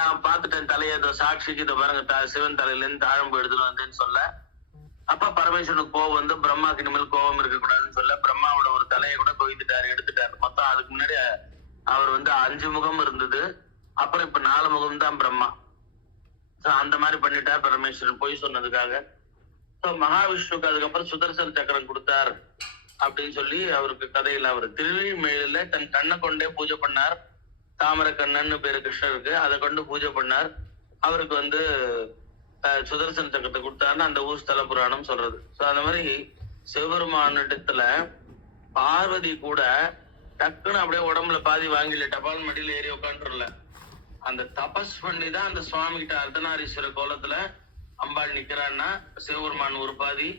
நான் பார்த்துட்டேன் தலையை, சாட்சிக்கு இதை பாருங்க சிவன் தலையில இருந்து தாழம்பு எடுத்துட்டு வந்தேன்னு சொல்ல, அப்ப பரமேஸ்வரனுக்கு கோவம் வந்து பிரம்மாக்கு இனிமேல் கோபம் இருக்கக்கூடாதுன்னு சொல்ல பிரம்மாவோட ஒரு தலையை கூட கொய்துட்டாரு, எடுத்துட்டாரு. மொத்தம் அதுக்கு முன்னாடி அவர் வந்து 5 முகம் இருந்தது, அப்புறம் இப்ப 4 முகம் தான் பிரம்மா. அந்த மாதிரி பண்ணிட்டார் பரமேஸ்வரன் பொய் சொன்னதுக்காக. மகாவிஷ்ணுக்கு அதுக்கப்புறம் சுதர்சன சக்கரம் கொடுத்தார் அப்படின்னு சொல்லி அவருக்கு கதையில அவர் திருவிழிமேல தன் கண்ணை கொண்டே பூஜை பண்ணார். தாமரை கண்ணன்னு பேரு கிருஷ்ணருக்கு, அதை கொண்டு பூஜை பண்ணார். அவருக்கு வந்து சுதர்சன சக்கரத்தை கொடுத்தாருன்னு அந்த ஊஸ்தல புராணம் சொல்றது. அந்த மாதிரி சிவபெருமானிடத்துல பார்வதி கூட டக்குன்னு அப்படியே உடம்புல பாதி வாங்கில டபால் மடியில ஏறி உட்காந்துருல, அந்த தபஸ் பண்ணிதான் அந்த சுவாமி கிட்ட அர்த்தநாரீஸ்வர கோலத்துல அம்பாள் நிக்கிறான்னா சிவபெருமான் ஒரு பாதி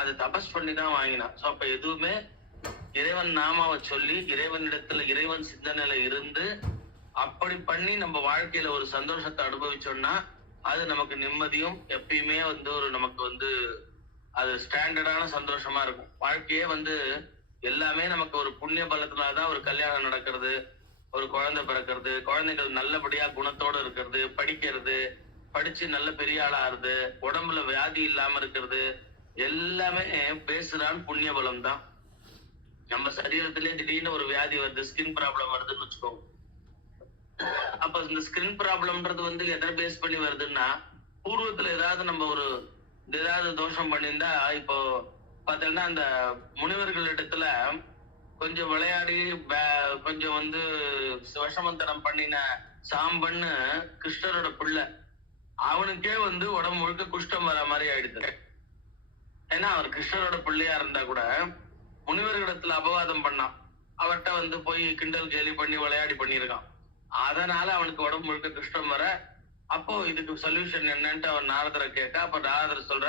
அது தபஸ் பண்ணிதான் வாங்கினான். அப்ப எதுவுமே இறைவன் நாமாவை சொல்லி இறைவனிடத்துல இறைவன் சிந்தனையில இருந்து அப்படி பண்ணி நம்ம வாழ்க்கையில ஒரு சந்தோஷத்தை அனுபவிச்சோம்னா அது நமக்கு நிம்மதியும் எப்பயுமே வந்து ஒரு நமக்கு வந்து அது ஸ்டாண்டர்டான சந்தோஷமா இருக்கும். வாழ்க்கையே வந்து எல்லாமே நமக்கு ஒரு புண்ணிய பலத்தினால்தான் ஒரு கல்யாணம் நடக்கிறது, ஒரு குழந்தை பிறக்கிறது, குழந்தைகள் நல்லபடியா குணத்தோட இருக்கிறது, படிக்கிறது, படிச்சு நல்ல பெரிய ஆளா ஆறுது, உடம்புல வியாதி இல்லாம இருக்கிறது, எல்லாமே பேசுறான் புண்ணிய பலம் தான். நம்ம சரீரத்திலே திடீர்னு ஒரு வியாதி வருது, ஸ்கின் ப்ராப்ளம் வருதுன்னு வச்சுக்கோங்க. அப்ப இந்த ஸ்கின் ப்ராப்ளம்ன்றது வந்து எதை பேஸ் பண்ணி வருதுன்னா பூர்வத்துல ஏதாவது நம்ம ஒரு ஏதாவது தோஷம் பண்ணியிருந்தா, இப்போ பாத்தீங்கன்னா அந்த முனிவர்கள் இடத்துல கொஞ்சம் விளையாடி கொஞ்சம் வந்து விஷமந்தனம் பண்ணின சாம்பன்னு கிருஷ்ணரோட பிள்ளை, அவனுக்கே வந்து உடம்பு முழுக்க குஷ்டம் வர மாதிரி ஆயிடுது. ஏன்னா அவர் கிருஷ்ணரோட பிள்ளையா இருந்தா கூட முனிவர்களிடத்துல அபவாதம் பண்ணான், அவர்கிட்ட வந்து போய் கிண்டல் கேலி பண்ணி விளையாடி பண்ணியிருக்கான். அதனால அவனுக்கு உடம்பு முழுக்க குஷ்டம் வர, அப்போ இதுக்கு சொல்யூஷன் என்னன்ட்டு அவர் நாரதரை கேட்க, அப்ப நாரதர் சொல்ற,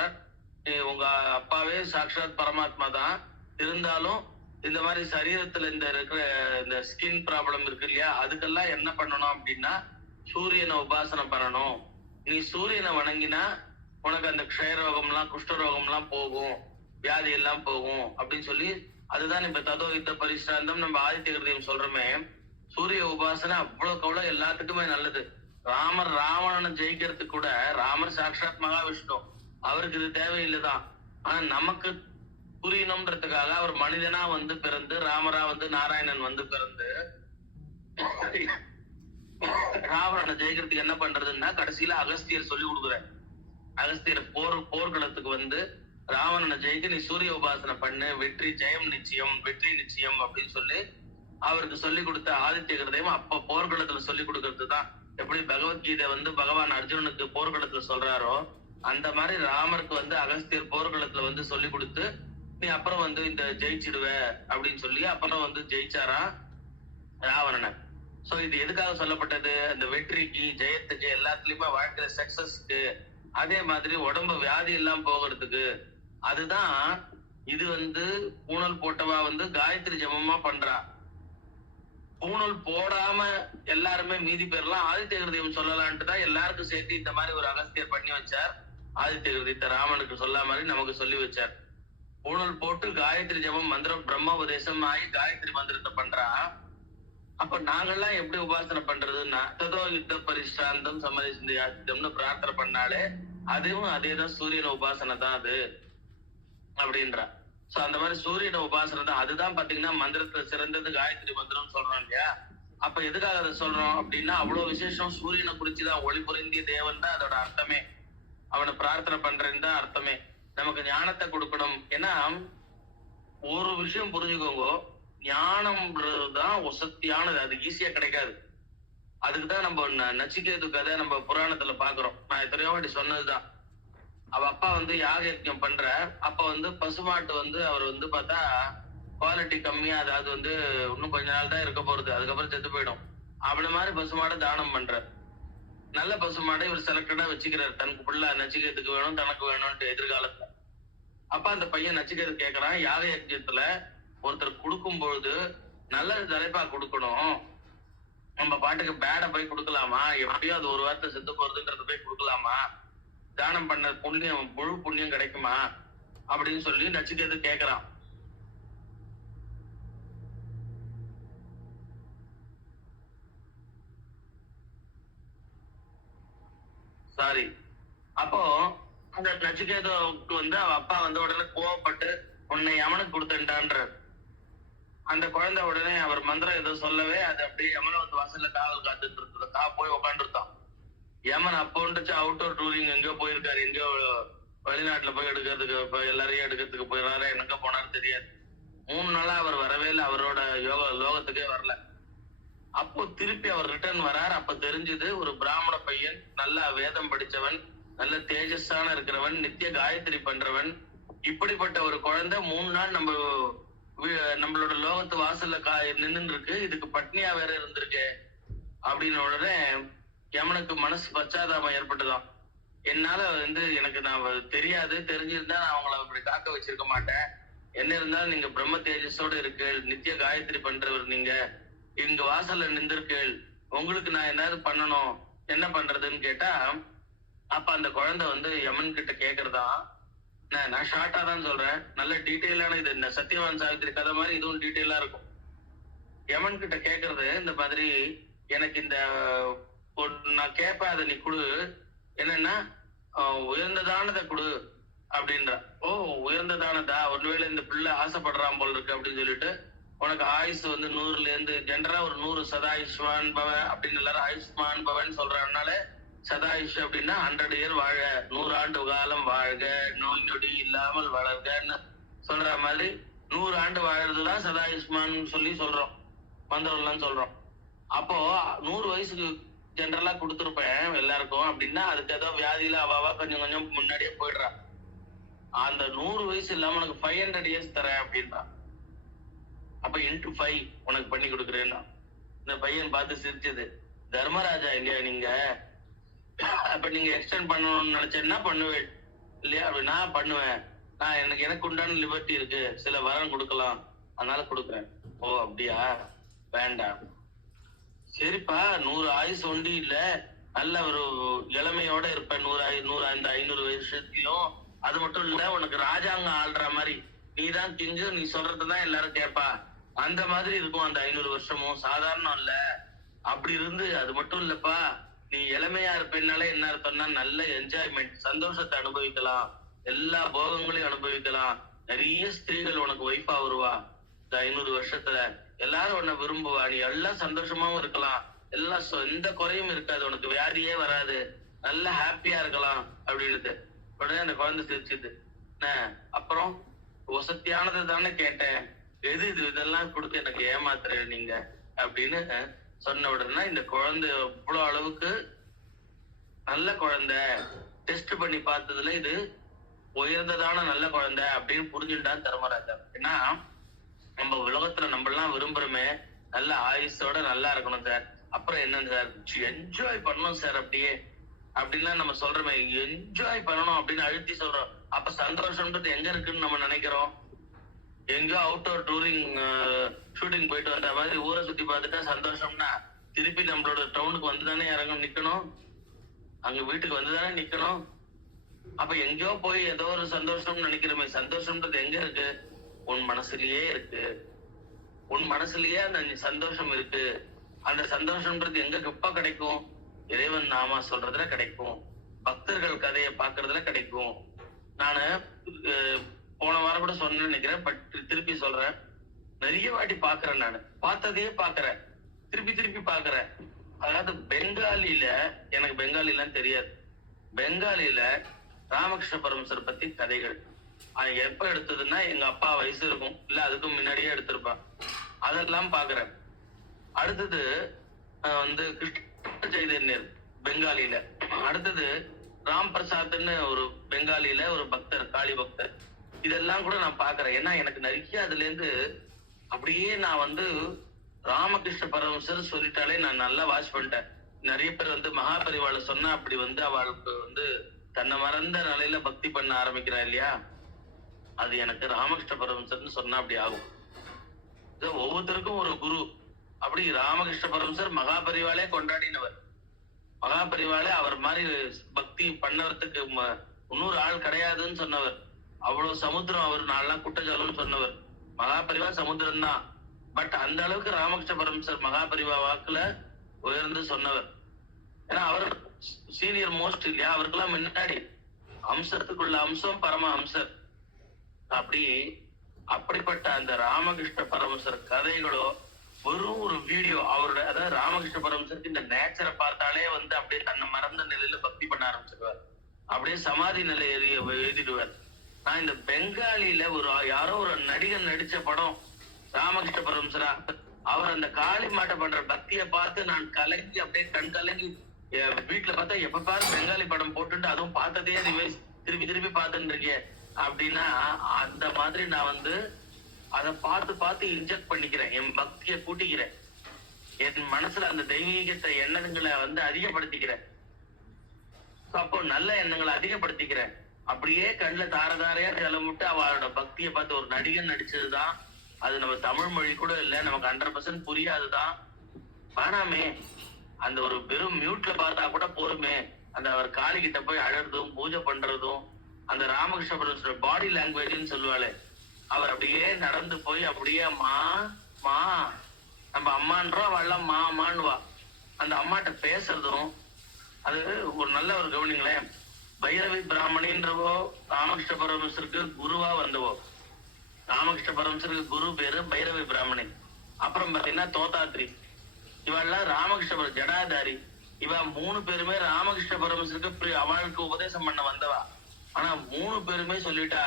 உங்க அப்பாவே சாட்சாத் பரமாத்மா தான், இருந்தாலும் இந்த மாதிரி சரீரத்துல இந்த இருக்கிற இந்த ஸ்கின் ப்ராப்ளம் இருக்கு இல்லையா, அதுக்கெல்லாம் என்ன பண்ணணும் அப்படின்னா சூரியனை உபாசனை பண்ணணும். நீ சூரியனை வணங்கினா உனக்கு அந்த க்ஷயரோகம் எல்லாம் குஷ்டரோகம் எல்லாம் போகும், வியாதி எல்லாம் போகும் அப்படின்னு சொல்லி, அதுதான் இப்ப ததோ யுத்த பரிஷ்டாந்தம் நம்ம ஆதித்ய கிருத்தியம் சொல்றோமே. சூரிய உபாசனை அவ்வளவுக்கு அவ்வளவு எல்லாத்துக்குமே நல்லது. ராமர் ராவணனை ஜெயிக்கிறதுக்கு கூட ராமர் சாட்சாத் மகாவிஷ்ணு, அவருக்கு இது தேவையில்லைதான். ஆனா நமக்கு புரியணும்ன்றதுக்காக அவர் மனிதனா வந்து பிறந்து, ராமரா வந்து நாராயணன் வந்து பிறந்து ராவணனை ஜெயிக்கிறதுக்கு என்ன பண்றதுன்னா கடைசியில அகஸ்தியர் சொல்லி கொடுக்குற, அகஸ்தியர் போர்க்களத்துக்கு வந்து ராவணனை ஜெயிக்க நீ சூரிய உபாசனை பண்ணு, வெற்றி ஜெயம் நிச்சயம், வெற்றி நிச்சயம் அப்படின்னு சொல்லி அவருக்கு சொல்லி கொடுத்த ஆதித்ய கிருதயம் அப்ப போர்க்களத்துல சொல்லி கொடுக்கறது தான். எப்படி பகவத்கீதை வந்து பகவான் அர்ஜுனனுக்கு போர்க்களத்துல சொல்றாரோ அந்த மாதிரி ராமருக்கு வந்து அகஸ்தியர் போர்க்களத்துல வந்து சொல்லி கொடுத்து நீ அப்புறம் வந்து இந்த ஜெயிச்சிடுவ அப்படின்னு சொல்லி அப்புறம் வந்து ஜெயிச்சாரா ராவணனை. சோ இது எதுக்காக சொல்லப்பட்டது? அந்த வெற்றிக்கு, ஜெயத்துக்கு, எல்லாத்துலயுமே வாழ்க்கையில சக்சஸ்க்கு, அதே மாதிரி உடம்பு வியாதி எல்லாம் போகிறதுக்கு. அதுதான் இது வந்து பூணல் போட்டவா வந்து காயத்ரி ஜபமா பண்றா. பூணல் போடாம எல்லாருமே மீதி பேர்லாம் ஆதித்ய கிருதயம் சொல்லலான்ட்டு தான் எல்லாருக்கும் சேர்த்து இந்த மாதிரி ஒரு அகஸ்தியர் பண்ணி வச்சார். ஆதித்ய கிருதயத்தை ராமனுக்கு சொல்ல மாதிரி நமக்கு சொல்லி வச்சார். பூணல் போட்டு காயத்ரி ஜபம் மந்திரம் பிரம்ம உபதேசம் ஆகி காயத்ரி மந்திரத்தை பண்றா. அப்ப நாங்கெல்லாம் எப்படி உபாசனை பண்றதுன்னா ததோ யுத்த பரிஷ்டாந்தம் சமதிசிந்தம்னு பிரார்த்தனை பண்ணாலே அதுவும் அதேதான் சூரியன உபாசனை தான் அது அப்படின்றா. சோ அந்த மாதிரி சூரியன உபாசனை தான். அதுதான் பாத்தீங்கன்னா மந்திரத்துல சிறந்தது காயத்ரி மந்திரம் சொல்றோம் இல்லையா. அப்ப எதுக்காக அதை சொல்றோம் அப்படின்னா அவ்வளவு விசேஷம் சூரியனை குறிச்சுதான். ஒளி புரிந்திய தேவன் தான் அதோட அர்த்தமே, அவனை பிரார்த்தனை பண்றேன்னு தான் அர்த்தமே. நமக்கு ஞானத்தை கொடுக்கணும். ஏன்னா ஒரு விஷயம் புரிஞ்சுக்கோங்க, ஞானம்ன்றதுதான் வசத்தியானது, அது ஈஸியா கிடைக்காது. அதுக்குதான் நம்ம நச்சிகேது கதை நம்ம புராணத்துல பாக்குறோம். நான் எத்தனையோ வாட்டி சொன்னதுதான். அவ அப்பா வந்து யாக யஜ்ஞம் பண்ற, அப்ப வந்து பசுமாட்டு வந்து அவர் வந்து பார்த்தா குவாலிட்டி கம்மியா, அதாவது வந்து இன்னும் கொஞ்ச நாள் தான் இருக்க போறது, அதுக்கப்புறம் செத்து போயிடும். அவள மாதிரி பசுமாடை தானம் பண்ற. நல்ல பசுமாடை இவர் செலக்டடா வச்சுக்கிறார், தனக்கு பிள்ளை நச்சிகேத்துக்கு வேணும், தனக்கு வேணும்னு எதிர்காலத்துல. அப்ப அந்த பையன் நச்சிகேது கேட்கறான், யாக யஜ்ஞத்துல ஒருத்தர் கொடுக்கும் பொழுது நல்லது தலைப்பா கொடுக்கணும், நம்ம பாட்டுக்கு பேட போய் கொடுக்கலாமா, எப்படியோ அது ஒரு வாரத்தை செத்து போறதுன்றத போய் கொடுக்கலாமா, தானம் பண்ண புண்ணியம் முழு புண்ணியம் கிடைக்குமா அப்படின்னு சொல்லி நச்சிகேது கேட்கிறான். சாரி. அப்போ அந்த நச்சிகேதாவுக்கு வந்து அவ அப்பா வந்து உடனே கோவப்பட்டு உன்னை யமனுக்கு கொடுத்துட்டான்றார். அந்த குழந்தை உடனே அவர் மந்திரம் ஏதோ சொல்லவே அது அப்படியே யமனை வந்து வாசல்ல காவல் காத்துட்டு இருந்தது. போய் உட்காந்துருத்தான். யமன் அப்போன்றுச்சு அவுட்டோர் டூரிங் எங்கேயோ போயிருக்காரு, எங்கேயோ வெளிநாட்டுல போய் எடுக்கிறதுக்கு, எல்லாரையும் எடுக்கிறதுக்கு போயிடுறாரு, எங்க போனாரு தெரியாது. 3 நாளா அவர் வரவே இல்லை, அவரோட லோகத்துக்கே வரல. அப்போ திருப்பி அவர் ரிட்டர்ன் வரார். அப்ப தெரிஞ்சது ஒரு பிராமண பையன், நல்ல வேதம் படிச்சவன், நல்ல தேஜஸான இருக்கிறவன், நித்திய காயத்ரி பண்றவன், இப்படிப்பட்ட ஒரு குழந்தை 3 நாள் நம்மளோட லோகத்து வாசல்ல நின்னு இருக்கு, இதுக்கு பட்னியா வேற இருந்திருக்கு அப்படின்னு உடனே யமனுக்கு மனசு பச்சாதாபம் ஏற்பட்டுதான். என்னால வந்து எனக்கு நான் தெரியாது, தெரிஞ்சிருந்தா நான் அவங்கள அப்படி காக்க வச்சிருக்க மாட்டேன். என்ன இருந்தாலும் நீங்க பிரம்ம தேஜஸோட இருக்கு, நித்திய காயத்ரி பண்றவர், நீங்க இங்க வாசல்ல நின்றுருக்கேள், உங்களுக்கு நான் ஏதாவது பண்ணணும், என்ன பண்றதுன்னு கேட்டா, அப்ப அந்த குழந்தை வந்து யமன் கிட்ட கேக்குறதா. நான் ஷார்ட்டா தான் சொல்றேன், நல்ல டீட்டெயிலான இது, இந்த சத்யவான் சாவித்திரி கதை மாதிரி இதுவும் டீட்டெயிலா இருக்கும். யமன் கிட்ட கேக்குறது இந்த மாதிரி, எனக்கு இந்த நான் கேட்பேன், அதை நீ கொடு, என்னன்னா உயர்ந்ததானதை கொடு அப்படின்ற. ஓ உயர்ந்ததானதா, ஒருவேளை இந்த பிள்ளை ஆசைப்படுறான் போல் இருக்கு அப்படின்னு சொல்லிட்டு, உனக்கு ஆயுசு வந்து 100ல இருந்து ஜென்ரலா ஒரு 100 சதாயுஷ்மான் பவன் அப்படின்னு எல்லாரும் ஆயுஷ்மான் பவன் சொல்றதுனால, சதாயுஷ் அப்படின்னா 100 இயர் வாழ, 100 ஆண்டு காலம் வாழ்க, நோய் நொடி இல்லாமல் வளர்கன்னு சொல்ற மாதிரி 100 ஆண்டு வாழறதுதான் சதாயுஷ்மான் சொல்லி சொல்றோம், மந்திரம் எல்லாம் சொல்றோம். அப்போ 100 வயசுக்கு ஜென்ரலா கொடுத்துருப்பேன் எல்லாருக்கும் அப்படின்னா, அதுக்கு ஏதோ வியாதியில அவாவா கொஞ்சம் கொஞ்சம் முன்னாடியே போயிடுறான். அந்த 100 வயசு இல்லாம உனக்கு 500 இயர்ஸ் தரேன் அப்படின்னா, அப்ப இன்டு 5 உனக்கு பண்ணி கொடுக்குறேன்னா. இந்த பையன் பார்த்து சிரிச்சது, தர்மராஜா இல்லையா நீங்க, அப்ப நீங்க எக்ஸ்டெண்ட் பண்ணணும்னு நினைச்சேன்னா பண்ணுவேன் இல்லையா, அப்படி நான் பண்ணுவேன், நான் எனக்கு உண்டான லிபர்ட்டி இருக்கு, சில வரம் கொடுக்கலாம், அதனால கொடுக்குறேன். ஓ அப்படியா, வேண்டாம், சரிப்பா 100 ஆயுசு ஒண்டி இல்ல, நல்ல ஒரு இளமையோட இருப்பேன் 500 வருஷத்துலயும், அது மட்டும் இல்ல உனக்கு ராஜாங்கம் ஆள்ற மாதிரி, நீதான் கிஞ்சு, நீ சொல்றதுதான் எல்லாரும் கேட்பா, அந்த மாதிரி இருக்கும் அந்த 500 வருஷமும், சாதாரணம் இல்ல. அப்படி இருந்து அது மட்டும் இல்லப்பா, நீ இளமையா இருப்பேன்னாலே என்ன அர்த்தம்னா, நல்ல என்ஜாய்மெண்ட், சந்தோஷத்தை அனுபவிக்கலாம், எல்லா போகங்களையும் அனுபவிக்கலாம், நிறைய ஸ்திரீகள் உனக்கு ஒய்ஃபா வருவா இந்த 500 வருஷத்துல, எல்லாரும் உன்னை விரும்புவா, நீ எல்லாம் சந்தோஷமாவும் இருக்கலாம், எல்லாம் எந்த குறையும் இருக்காது, உனக்கு வியாதியே வராது, நல்ல ஹாப்பியா இருக்கலாம் அப்படின்னு. உடனே அந்த குழந்தை சிரிச்சுது. அப்புறம் வசதியானது தானே கேட்டேன், எது இதெல்லாம் கொடுத்து எனக்கு ஏமாத்துறேன் நீங்க அப்படின்னு சொன்ன உடனே, இந்த குழந்தை இவ்வளவு அளவுக்கு நல்ல குழந்தை, டெஸ்ட் பண்ணி பார்த்ததுல இது உயர்ந்ததான நல்ல குழந்தை அப்படின்னு புரிஞ்சுட்டான் தர்மராஜா. ஏன்னா நம்ம உலகத்துல நம்ம எல்லாம் விரும்புறோமே, நல்ல ஆயுசோட நல்லா இருக்கணும் சார், அப்புறம் என்னன்னு சார் என்ஜாய் பண்ணணும் சார் அப்படியே அப்படின்லாம் நம்ம சொல்றோமே, என்ஜாய் பண்ணணும் அப்படின்னு அழுத்தி சொல்றோம். அப்ப சந்தோஷம்ன்றது எங்க இருக்குன்னு நம்ம நினைக்கிறோம், எங்கோ அவுட்டோர் டூரிங் ஷூட்டிங் போயிட்டு வந்த மாதிரி ஊரை சுத்தி பார்த்துட்டா சந்தோஷம்னா, திருப்பி நம்மளோட டவுனுக்கு வந்துதானே இறங்கும் நிக்கணும், அங்க வீட்டுக்கு வந்துதானே நிக்கணும். அப்ப எங்கேயோ போய் ஏதோ ஒரு சந்தோஷம்னு நினைக்கிறோமே, சந்தோஷம்ன்றது எங்க இருக்கு, உன் மனசுலயே இருக்கு, உன் மனசுலயே அந்த சந்தோஷம் இருக்கு. அந்த சந்தோஷம்ன்றது எங்க எப்ப கிடைக்கும், இறைவன் நாமா சொல்றதுல கிடைக்கும், பக்தர்கள் கதையை பாக்குறதுல கிடைக்கும். நானு போன வாரம் கூட சொன்னு நினைக்கிறேன், பட் திருப்பி சொல்றேன், நிறைய வாட்டி பாக்குறேன், நானு பார்த்ததையே பாக்குறேன், திருப்பி திருப்பி பாக்குறேன். அதாவது பெங்காலில, எனக்கு பெங்காலிலாம் தெரியாது, பெங்காலில ராமகிருஷ்ண பரமஹம்சர் பத்தி கதைகள் எப்ப எடுத்ததுன்னா, எங்க அப்பா வயசு இருக்கும், இல்ல அதுக்கும் முன்னாடியே எடுத்திருப்பான், அதெல்லாம் பாக்குறேன். அடுத்தது வந்து கிருஷ்ண சைதன்யர் பெங்காலில, அடுத்தது ராம் பிரசாத்ன்னு ஒரு பெங்காலில ஒரு பக்தர், காளி பக்தர், இதெல்லாம் கூட நான் பாக்குறேன். ஏன்னா எனக்கு நிறைய அதுல இருந்து அப்படியே நான் வந்து ராமகிருஷ்ண பரமஹம்சர் சொல்லிட்டாலே நான் நல்லா வாட்ச் பண்ணிட்டேன். நிறைய பேர் வந்து மகாபரிவாளை சொன்னா அப்படி வந்து அவளுக்கு வந்து தன்னை மறந்த நிலையில பக்தி பண்ண ஆரம்பிக்கிறா இல்லையா, அது எனக்கு ராமகிருஷ்ண பரமஹம்சர்னு சொன்னா அப்படி ஆகும். ஒவ்வொருத்தருக்கும் ஒரு குரு, அப்படி ராமகிருஷ்ண பரமஹம்சர் மகாபரிவாளே கொண்டாடினவர், மகாபரிவாளே அவர் மாதிரி பக்தி பண்ணறதுக்கு இன்னொரு ஆள் கிடையாதுன்னு சொன்னவர், அவ்வளவு சமுத்திரம் அவர், நான்லாம் குட்டஜலம்னு சொன்னவர். மகாபரிவா சமுத்திரம் தான், பட் அந்த அளவுக்கு ராமகிருஷ்ண பரமஹம்சர் மகாபரிவா வாக்குல உயர்ந்து சொன்னவர். ஏன்னா அவர் சீனியர் மோஸ்ட் இல்லையா, அவருக்கெல்லாம் முன்னாடி அம்சத்துக்குள்ள அம்சம் பரம அம்சர். அப்படி அப்படிப்பட்ட அந்த ராமகிருஷ்ண பரமசர் கதைகளோ வெறும் ஒரு வீடியோ அவரோட, அதாவது ராமகிருஷ்ண பரமசருக்கு இந்த நேச்சரை பார்த்தாலே வந்து அப்படியே தன்னை மறந்த நிலையில பக்தி பண்ண ஆரம்பிச்சிருவார். அப்படியே சமாதி நிலை எழுதிடுவார். நான் இந்த பெங்காலியில யாரோ ஒரு நடிகர் நடிச்ச படம் ராமகிருஷ்ண பரமசரா, அவர் அந்த காளி மாட்ட பண்ற பக்தியை பார்த்து நான் கலங்கி அப்படியே கண் கலங்கி வீட்டுல பார்த்தா எப்ப பாரு பெங்காலி படம் போட்டுட்டு அதுவும் பார்த்ததே திருப்பி திருப்பி பார்த்துட்டு இருக்கேன் அப்படின்னா, அந்த மாதிரி நான் வந்து அதை பார்த்து பார்த்து இன்ஜெக்ட் பண்ணிக்கிறேன், என் பக்தியை கூட்டிக்கிறேன், என் மனசுல அந்த தெய்வீகத்தை எண்ணங்களை வந்து அதிகப்படுத்திக்கிறேன். அப்போ நல்ல எண்ணங்களை அதிகப்படுத்திக்கிறேன். அப்படியே கண்ணுல தாரதாரையா கிளம்பிட்டு அவளோட பக்தியை பார்த்து ஒரு நடிகன் நடிச்சதுதான் அது நம்ம தமிழ் மொழி கூட இல்ல, நமக்கு 100% புரியாதுதான். ஆனாமே அந்த ஒரு வெறும் மியூட்ல பார்த்தா கூட போருமே, அந்த அவர் காளி கிட்ட போய் அழறதும் பூஜை பண்றதும், அந்த ராமகிருஷ்ண பரமஹம்சரோட பாடி லாங்குவேஜ்னு சொல்லுவாளே, அவர் அப்படியே நடந்து போய் அப்படியே மா மா நம்ம அம்மான்றோம், அவள்லாம் மா அம்மான்னுவா, அந்த அம்மாட்ட பேசுறதும், அது ஒரு நல்ல ஒரு கவனிங்களேன். பைரவி பிராமணின்றவோ ராமகிருஷ்ண பரமஹம்சருக்கு குருவா வந்தவோ, ராமகிருஷ்ண பரமஹம்சருக்கு குரு பேரு பைரவி பிராமணி. அப்புறம் பாத்தீங்கன்னா தோதாத்ரி, இவெல்லாம் ராமகிருஷ்ண ஜடாதாரி, இவ 3 பேருமே ராமகிருஷ்ண பரமஹம்சருக்கு அவளுக்கு உபதேசம் பண்ண வந்தவா. ஆனா 3 பேருமே சொல்லிட்டா,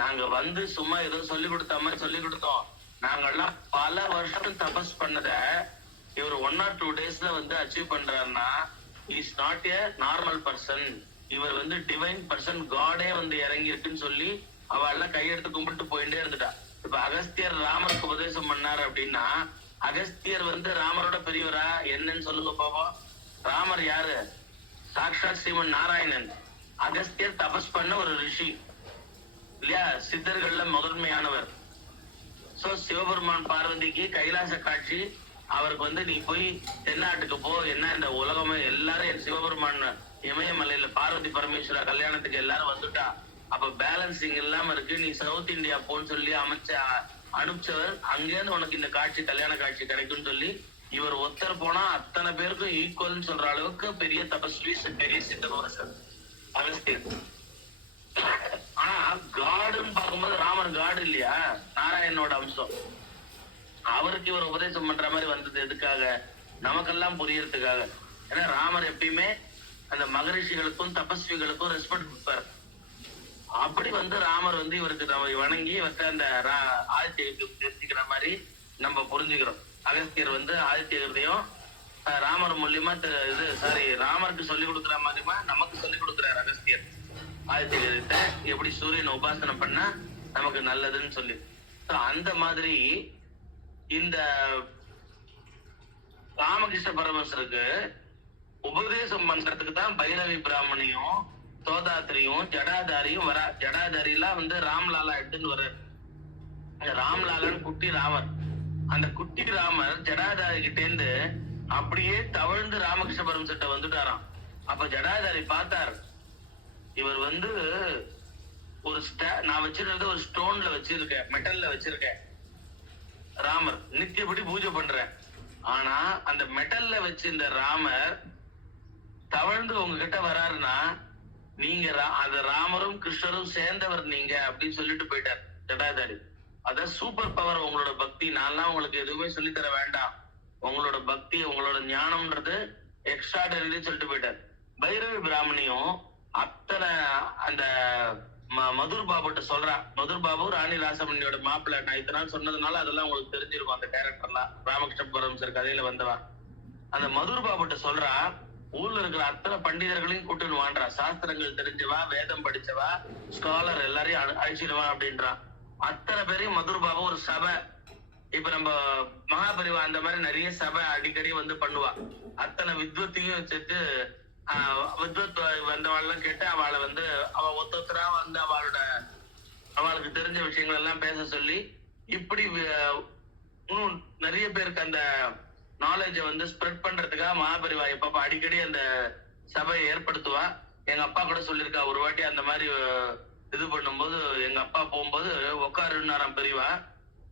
நாங்க வந்து சும்மா ஏதோ சொல்லி கொடுத்த மாதிரி சொல்லி கொடுத்தோம், நாங்கெல்லாம் பல வருஷம் தபஸ் பண்ணத இவர் 1 or 2 daysல வந்து அச்சீவ் பண்றாருன்னா, is not a normal person, இவர் வந்து டிவைன் பர்சன், காடே வந்து இறங்கி இருக்குன்னு சொல்லி அவெல்லாம் கையெடுத்து கும்பிட்டு போயிட்டே இருந்துட்டா. இப்ப அகஸ்தியர் ராமருக்கு உபதேசம் பண்ணாரு அப்படின்னா, அகஸ்தியர் வந்து ராமரோட பெரியவரா என்னன்னு சொல்லுங்க பாப்போம். ராமர் யாரு? சாக்ஷாத் ஸ்ரீமன் நாராயணன். அகஸ்தியர் தபஸ் பண்ண ஒரு ரிஷி இல்லையா, சித்தர்கள்ல முதன்மையானவர். சோ சிவபெருமான் பார்வதிக்கு கைலாச காட்சி, அவருக்கு வந்து நீ போய் தென்னாட்டுக்கு போ, என்ன இந்த உலகமே எல்லாரும் என் சிவபெருமான் இமயமலையில பார்வதி பரமேஸ்வரா கல்யாணத்துக்கு எல்லாரும் வந்துட்டா, அப்ப பேலன்சிங் இல்லாம இருக்கு, நீ சவுத் இந்தியா போன்னு சொல்லி அனுப்பிச்சவர், அங்கேருந்து உனக்கு இந்த காட்சி கல்யாண காட்சி கிடைக்கும்னு சொல்லி இவர் ஒருத்தர் போனா அத்தனை பேருக்கும் ஈக்குவல்னு சொல்ற அளவுக்கு பெரிய தபஸ்வி, பெரிய சித்தபுருஷர் அகஸ்தியர். ஆனா காடுன்னு பார்க்கும்போது ராமர் காடு இல்லையா, நாராயணனோட அம்சம். அவருக்கு இவர் உபதேசம் பண்ற மாதிரி வந்தது எதுக்காக? நமக்கெல்லாம் புரியறதுக்காக. ஏன்னா ராமர் எப்பயுமே அந்த மகரிஷிகளுக்கும் தபஸ்விகளுக்கும் ரெஸ்பெக்ட் கொடுப்பார். அப்படி வந்து ராமர் வந்து இவருக்கு வணங்கி இவர்கிட்ட அந்த ஆதித்ய தெரிஞ்சுக்கிற மாதிரி நம்ம புரிஞ்சுக்கிறோம். அகஸ்தியர் வந்து ஆதித்யத்தையும் ராமர் மூலியமா ராமருக்கு சொல்லி கொடுக்குற மாதிரிமா நமக்கு சொல்லி கொடுக்குறாரு அகஸ்தியர் ஆதித்யத்தை, எப்படி சூரியனை உபாசனை பண்ணா நமக்கு நல்லதுன்னு சொல்லி. அந்த மாதிரி இந்த ராமகிருஷ்ண பரமஹம்சருக்கு உபதேசம் பண்றதுக்கு தான் பைரவி பிராமணியும் தோதாத்திரியும் ஜடாதாரியும் வரா. ஜடாதாரி எல்லாம் வந்து ராம்லாலா எடுத்துன்னு வர, ராம்லாலான்னு குட்டி ராமர். அந்த குட்டி ராமர் ஜடாதாரி கிட்ட இருந்து அப்படியே தவழ்ந்து ராமகிருஷ்ண பரமஹம்சர்ட்ட வந்துட்டாராம். அப்ப ஜடாதாரி பார்த்தார், இவர் வந்து ஒரு நான் வச்சிருந்தது ஒரு ஸ்டோன்ல வச்சிருக்கேன், மெட்டல்ல வச்சிருக்கேன், ராமர் நித்தியப்படி பூஜை பண்றேன். ஆனா அந்த மெட்டல்ல வச்சு இந்த ராமர் தவழ்ந்து உங்ககிட்ட வராருன்னா, நீங்க அந்த ராமரும் கிருஷ்ணரும் சேர்ந்தவர் நீங்க அப்படின்னு சொல்லிட்டு போயிட்டார் ஜடாதாரி. அதான் சூப்பர் பவர் உங்களோட பக்தி, நான்லாம் உங்களுக்கு எதுவுமே சொல்லி தர வேண்டாம், உங்களோட பக்தி உங்களோட ஞானம்ன்றது எக்ஸ்ட்ராடனரி சொல்லிட்டு போயிட்டார். பைரவி பிராமணியும் அத்தனை அந்த மதுர் பாபுட்ட சொல்றா. மதுர் பாபு ராணி ராசமணியோட மாப்பிள்ள. நான் இத்தனை நாள் சொன்னதுனால அதெல்லாம் உங்களுக்கு தெரிஞ்சிருக்கும் அந்த கேரக்டர்லாம், ராமகிருஷ்ண பரமஹம்சர் கதையில வந்தவா. அந்த மதுர் பாபுட்ட சொல்றா, ஊர்ல இருக்கிற அத்தனை பண்டிதர்களையும் கூட்டுன்னு வாண்டா, சாஸ்திரங்கள் தெரிஞ்சவா, வேதம் படிச்சவா, ஸ்காலர் எல்லாரையும் அழிச்சிடுவா அப்படின்றான். அத்தனை பேரையும் மதுர் பாபு ஒரு சபை, இப்ப நம்ம மகாபரிவா அந்த மாதிரி நிறைய சபை அடிக்கடி வந்து பண்ணுவா. அத்தனை வித்வத்தையும் வச்சுட்டு வித்வத் வந்தவாள்லாம் கேட்டு அவளை வந்து அவ ஒத்தொத்தரா வந்து அவளுக்கு தெரிஞ்ச விஷயங்கள் எல்லாம் பேச சொல்லி, இப்படி இன்னும் நிறைய பேருக்கு அந்த நாலேஜை வந்து ஸ்ப்ரெட் பண்றதுக்காக மகாபரிவா எப்பப்ப அடிக்கடி அந்த சபையை ஏற்படுத்துவா. எங்க அப்பா கூட சொல்லியிருக்கா, ஒரு வாட்டி அந்த மாதிரி இது பண்ணும்போது எங்க அப்பா போகும்போது உட்காருன்னாராம் பெரியவா.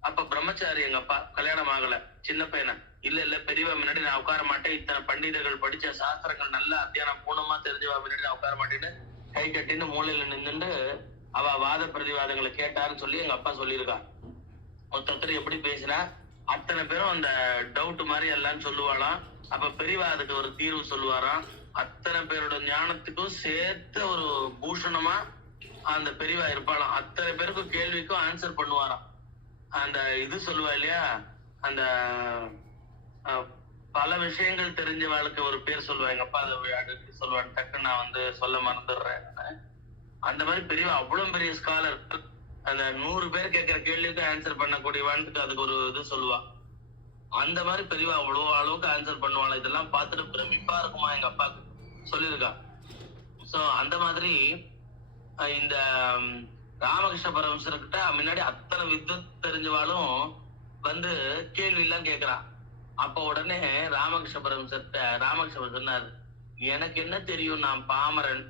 அப்ப பிரம்மச்சாரி எங்க அப்பா, கல்யாணம் ஆகல, சின்ன பையனை. இல்ல இல்ல பெரியவா முன்னாடி நான் உட்கார மாட்டேன், இத்தனை பண்டிதர்கள் படிச்ச சாஸ்திரங்கள் நல்லா அத்தியானம் பூர்ணமா தெரிஞ்சவா முன்னாடி நான் உட்கார மாட்டேன்னு கை கட்டின்னு மூலையில நின்னுண்டு அவ வாத பிரதிவாதங்களை கேட்டாருன்னு சொல்லி எங்க அப்பா சொல்லியிருக்கா. மொத்தத்துல எப்படி பேசினா அத்தனை பேரும் அந்த டவுட் மாதிரி எல்லாம் சொல்லுவாளாம். அப்ப பெரியவா அதுக்கு ஒரு தீர்வு சொல்லுவாராம். அத்தனை பேரோட ஞானத்துக்கும் சேர்த்து ஒரு பூஷணமா அந்த பெரியவா இருப்பாளாம். அத்தனை பேருக்கும் கேள்விக்கும் ஆன்சர் பண்ணுவாராம். அந்த இது சொல்லுவா இல்லையா, அந்த பல விஷயங்கள் தெரிஞ்சவாளுக்கு ஒரு பேர் சொல்லுவா. எங்க அப்பா அதை சொல்லுவான், டக்கு நான் வந்து சொல்ல மறந்துடுறேன். அந்த மாதிரி பெரியவா அவ்வளவு பெரிய ஸ்காலர். அந்த 100 பேர் கேட்கிற கேள்விக்கு ஆன்சர் பண்ணக்கூடியவான்ட்டு அதுக்கு ஒரு இது சொல்லுவா. அந்த மாதிரி பெரியவா அவ்வளவு அளவுக்கு ஆன்சர் பண்ணுவாங்க. இதெல்லாம் பார்த்துட்டு பிரமிப்பா இருக்குமா எங்க அப்பாவுக்கு சொல்லியிருக்கா. சோ அந்த மாதிரி இந்த ராமகிருஷ்ண பரமஹம்சர்கிட்ட முன்னாடி அத்தனை வித்வத் தெரிஞ்சவாளும் வந்து கேள்வி எல்லாம் கேட்கிறான். அப்ப உடனே ராமகிருஷ்ண பரமஹம்சர் சொன்னார், எனக்கு என்ன தெரியும், நான் பாமரன்,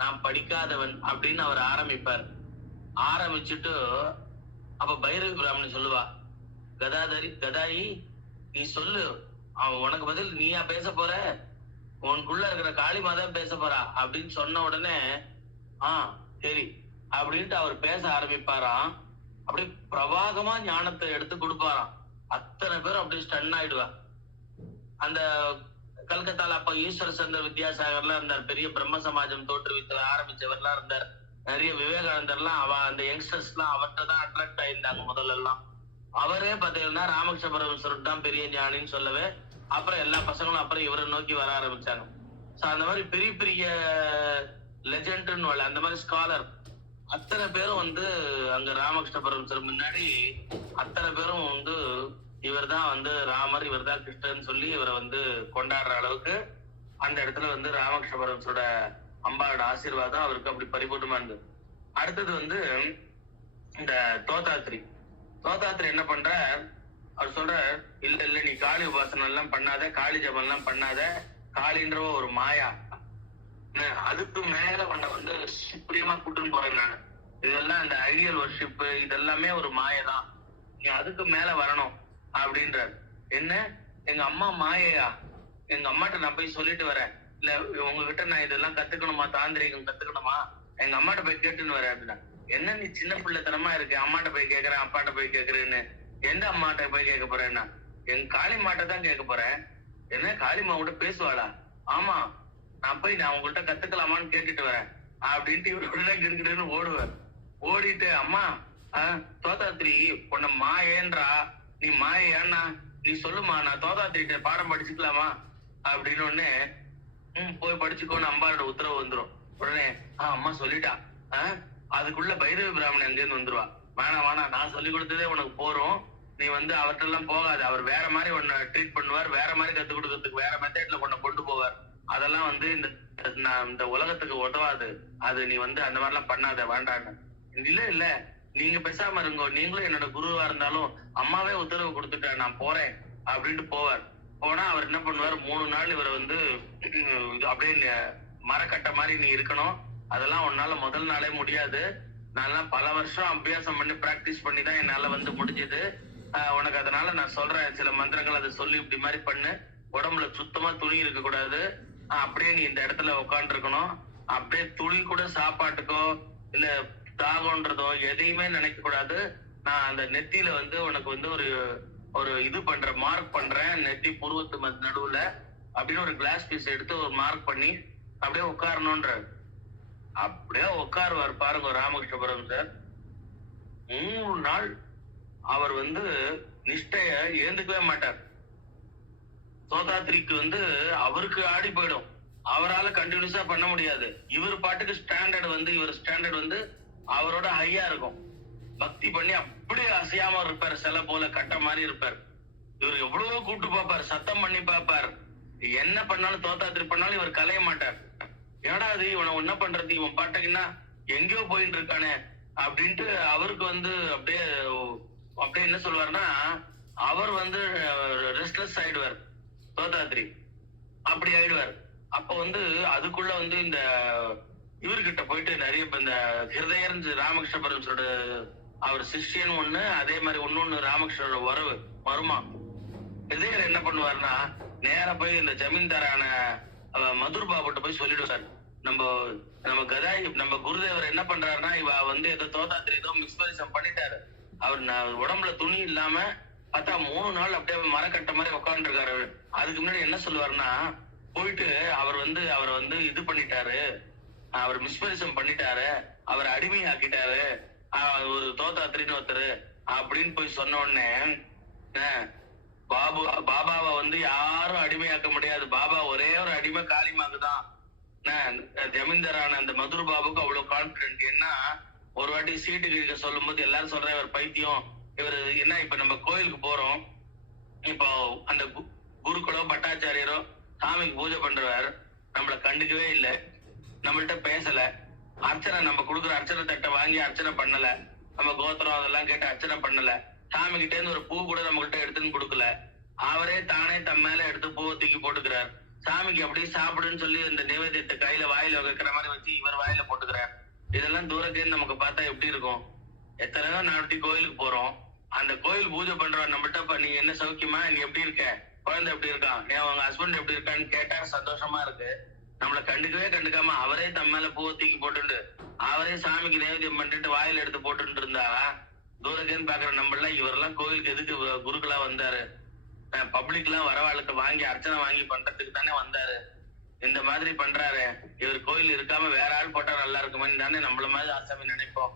நான் படிக்காதவன் அப்படின்னு அவர் ஆரம்பிப்பார். ஆரம்பிச்சுட்டு அப்ப பைரவி பிராமணி சொல்லுவா, கதாயி நீ சொல்லு, அவன் உனக்கு பதில் நீயா பேச போற, உனக்குள்ள இருக்கிற காளிமாதா பேச போறா அப்படின்னு சொன்ன உடனே சரி அப்படின்ட்டு அவர் பேச ஆரம்பிப்பாராம். அப்படி பிரவாகமா ஞானத்தை எடுத்து கொடுப்பாராம். அத்தனை பேரும் அப்படி ஸ்டன் ஆயிடுவா. அந்த கல்கத்தால அப்ப ஈஸ்வர சந்தர் வித்யாசாகர்லாம் இருந்தார், பெரிய பிரம்ம சமாஜம் தோற்றுவித்து ஆரம்பிச்சவர்லாம் இருந்தார். நிறைய விவேகானந்தர்லாம் அந்த யங்ஸ்டர்ஸ் எல்லாம் அவர்கிட்ட தான் அட்ராக்ட் ஆயிருந்தாங்க முதல்ல எல்லாம். அவரே பாத்தீங்கன்னா ராமகிருஷ்ண பரமஹம்சர் தான் பெரிய ஞானின்னு சொல்லவே அப்புறம் எல்லா பசங்களும் அப்புறம் இவரை நோக்கி வர ஆரம்பிச்சாங்க. சோ அந்த மாதிரி பெரிய பெரிய லெஜெண்ட்னு அந்த மாதிரி ஸ்காலர் அத்தனை பேரும் வந்து அங்க ராமகிருஷ்ண பரமஹம்சர் முன்னாடி அத்தனை பேரும் வந்து இவர் தான் வந்து ராமர், இவர் தான் கிருஷ்ணன் சொல்லி இவரை வந்து கொண்டாடுற அளவுக்கு அந்த இடத்துல வந்து ராமகிருஷ்ண பரமஹம்சரோட அம்பாவோட ஆசீர்வாதம் அவருக்கு அப்படி பரிபூர்ணமா இருந்தது. அடுத்தது வந்து இந்த தோதாத்ரி என்ன பண்ற, அவர் சொல்ற, இல்ல இல்ல நீ காளி உபாசனம் எல்லாம் பண்ணாத, காளி ஜபம் எல்லாம் பண்ணாத, காளின்ற ஒரு மாயா, அதுக்கு மேல உன்னை வந்து சுப்ரீமா கூட்டுன்னு போறேன் நான், இதெல்லாம் இந்த ஐடியல் வர்ஷிப் இதெல்லாமே ஒரு மாயதான், நீ அதுக்கு மேல வரணும் அப்படின்றார். என்ன எங்க அம்மா மாயையா, எங்க அம்மாட்ட நான் போய் சொல்லிட்டு வரேன், இல்ல உங்ககிட்ட நான் இதெல்லாம் கத்துக்கணுமா, தாந்திரிகம் கத்துக்கணுமா, எங்க அம்மாட்ட போய் கேட்டுன்னு வரேன் அப்படின்னா. என்ன நீ சின்ன பிள்ளைத்தனமா இருக்கு, அம்மாட்ட போய் கேக்குறேன் அப்பாட்ட போய் கேக்குறேன்னு, எந்த அம்மாட்ட போய் கேட்க போறேன்னா, எங்க காளி மாட்ட தான் கேட்க போறேன். என்ன காளிமா கூட பேசுவாளா, ஆமா நான் போய் நான் உங்கள்கிட்ட கத்துக்கலாமான்னு கேட்டுட்டு வரேன் அப்படின்ட்டு இவரு உடனே கிருக்கிட்டு ஓடுவார். ஓடிட்டு அம்மா தோதாத்ரி உன்ன மாயேன்றா, நீ மாயேன்னா நீ சொல்லுமா, நான் தோதாத்ரிட்ட பாடம் படிச்சுக்கலாமா அப்படின்னு உடனே போய் படிச்சுக்கோன்னு அம்பாவோட உத்தரவு வந்துரும். உடனே அம்மா சொல்லிட்டா, அதுக்குள்ள பைரவி பிராமணி அங்கேருந்து வந்துருவா. வேணாம் நான் சொல்லி கொடுத்ததே உனக்கு போறோம், நீ வந்து அவர்கிட்ட எல்லாம் போகாது, அவர் வேற மாதிரி உன்னை ட்ரீட் பண்ணுவார், வேற மாதிரி கத்துக் கொடுக்கறதுக்கு வேற மெத்தட்ல உன்னை கொண்டு போவார், அதெல்லாம் வந்து இந்த உலகத்துக்கு உதவாது, அது நீ வந்து அந்த மாதிரி எல்லாம் பண்ணாத வேண்டான்னு. இல்ல நீங்க பேசாம இருங்கோ, நீங்களும் என்னோட குருவா இருந்தாலும் அம்மாவே உத்தரவு கொடுத்துட்டா நான் போறேன் அப்படின்ட்டு போவார். போனா அவர் என்ன பண்ணுவார், 3 நாள் இவரை வந்து அப்படியே மரக்கட்ட மாதிரி நீ இருக்கணும், அதெல்லாம் உன்னால முதல் நாளே முடியாது, நான் பல வருஷம் அபியாசம் பண்ணி பிராக்டிஸ் பண்ணி தான் என்னால வந்து முடிஞ்சது, உனக்கு அதனால நான் சொல்றேன் சில மந்திரங்கள், அதை சொல்லி இப்படி மாதிரி பண்ணு, உடம்புல சுத்தமா துணி இருக்க கூடாது, அப்படியே நீ இந்த இடத்துல உட்காந்து இருக்கணும், அப்படியே துணி கூட சாப்பாட்டுக்கோ இல்ல தாகம்ன்றதோ எதையுமே நினைக்க கூடாது, நான் அந்த நெத்தியில வந்து உனக்கு வந்து ஒரு இது பண்றேன், மார்க் பண்றேன் நெத்தி புருவத்து நடுவுல அப்படின்னு ஒரு கிளாஸ் பீஸ் எடுத்து ஒரு மார்க் பண்ணி அப்படியே உட்காரணும்ன்ற. அப்படியே உட்காருவார் பாருங்க ராமகிருஷ்ண பரமஹம்சர். 3 நாள் அவர் வந்து நிஷ்டைய ஏந்துக்கவே மாட்டார். தோதாத்ரிக்கு வந்து அவருக்கு ஆடி போயிடும், அவரால் கண்டினியூஸா பண்ண முடியாது. இவர் பாட்டுக்கு இவர் ஸ்டாண்டர்ட் வந்து அவரோட ஹையா இருக்கும். பக்தி பண்ணி அப்படியே அசையாம இருப்பார், சில போல கட்ட மாதிரி இருப்பார். இவர் எவ்வளவோ கூட்டு பார்ப்பார், சத்தம் பண்ணி பார்ப்பார், என்ன பண்ணாலும் தோதாத்ரி பண்ணாலும் இவர் கலைய மாட்டார். ஏடா அது இவனை என்ன பண்றது, இவன் பாட்டுக்குன்னா எங்கேயோ போயிட்டு இருக்கானே அப்படின்ட்டு அவருக்கு வந்து அப்படியே என்ன சொல்லுவாருன்னா, அவர் வந்து ரெஸ்ட்லெஸ் ஆயிடுவார் தோதாத்ரி, அப்படி ஆயிடுவார். அப்ப வந்து அதுக்குள்ள வந்து இந்த இவர்கிட்ட போயிட்டு நிறைய இந்த ஹிருதயர் ராமகிருஷ்ண பரமஹம்சரோட அவர் சிஷ்யன் ஒண்ணு, அதே மாதிரி இன்னொன்னு ராமகிருஷ்ணரோட உறவு மருமா, விஜயர் என்ன பண்ணுவாருன்னா நேரா போய் இந்த ஜமீன்தாரான மதுர் பாபுட்ட போய் சொல்லிடுவார். நம்ம நம்ம கதாய் நம்ம குருதேவர் என்ன பண்றாருன்னா, இவ வந்து ஏதோ தோதாத்திரி ஏதோ மிஸ்பரிசம் பண்ணிட்டாரு. அவர் உடம்புல துணி இல்லாம பார்த்தா 3 நாள் அப்படியே மரக்கட்ட மாதிரி உட்கார்ந்து இருக்காரு. அதுக்கு முன்னாடி என்ன சொல்லுவாருன்னா, போயிட்டு அவர் வந்து இது பண்ணிட்டாரு, அவர் மிஸ்பரிசம் பண்ணிட்டாரு, அவர் அடிமையாக்கிட்டாரு, ஒரு தோதாத்திரின்னு ஒருத்தரு அப்படின்னு போய் சொன்ன உடனே பாபாவை வந்து யாரும் அடிமையாக்க முடியாது. பாபா ஒரே ஒரு அடிமை காளிமாக்கு தான். ஜமீன்தாரான அந்த மதுர் பாபுக்கு அவ்வளவு கான்பிடன்ட். ஏன்னா ஒரு வாட்டி சீட்டு கிழிக்க சொல்லும் போது எல்லாரும் சொல்ற இவர் பைத்தியம், இவர் என்ன, இப்ப நம்ம கோயிலுக்கு போறோம், இப்போ அந்த குருக்களோ பட்டாச்சாரியரோ சாமிக்கு பூஜை பண்றவர் நம்மள கண்டுக்கவே இல்லை, நம்மள்ட்ட பேசல, அர்ச்சனை நம்ம கொடுக்குற அர்ச்சனை தட்டை வாங்கி அர்ச்சனை பண்ணல, நம்ம கோத்திரம் அதெல்லாம் கேட்டு அர்ச்சனை பண்ணல, சாமி கிட்டே இருந்து ஒரு பூ கூட நம்ம கிட்ட எடுத்துன்னு கொடுக்கல, அவரே தானே தம் மேல எடுத்து பூவை தூக்கி போட்டுக்கிறார். சாமிக்கு அப்படியே சாப்பிடுன்னு சொல்லி இந்த நைவேத்தியத்தை கையில வாயில வைக்கிற மாதிரி வச்சு இவர் வாயில போட்டுக்கிறார். இதெல்லாம் தூரத்துல நமக்கு பார்த்தா எப்படி இருக்கும்? எத்தனையோ நாட்டி கோயிலுக்கு போறோம், அந்த கோயில் பூஜை பண்றவன் நம்மகிட்ட நீ என்ன சௌக்கியமா, நீ எப்படி இருக்க, குழந்தை எப்படி இருக்கான், நீ அவங்க ஹஸ்பண்ட் எப்படி இருக்கான்னு கேட்டா சந்தோஷமா இருக்கு. நம்மள கண்டுக்காம அவரே தம் மேல பூவை தூக்கி போட்டுட்டு அவரே சாமிக்கு நைவேத்தியம் பண்ணிட்டு வாயில எடுத்து போட்டுட்டு இருந்தா தூரத்துன்னு பாக்குற நம்மள இவரெல்லாம் கோயிலுக்கு எதுக்கு குருக்களா வந்தாரு? பப்ளிக் எல்லாம் வரவாளுக்கு வாங்கி அர்ச்சனை வாங்கி பண்றதுக்கு தானே வந்தாரு. இந்த மாதிரி பண்றாரு, இவர் கோயில் இருக்காம வேற ஆள் போட்டா நல்லா இருக்குமான்னு தானே நம்மள மாதிரி ஆசாமி நினைப்போம்.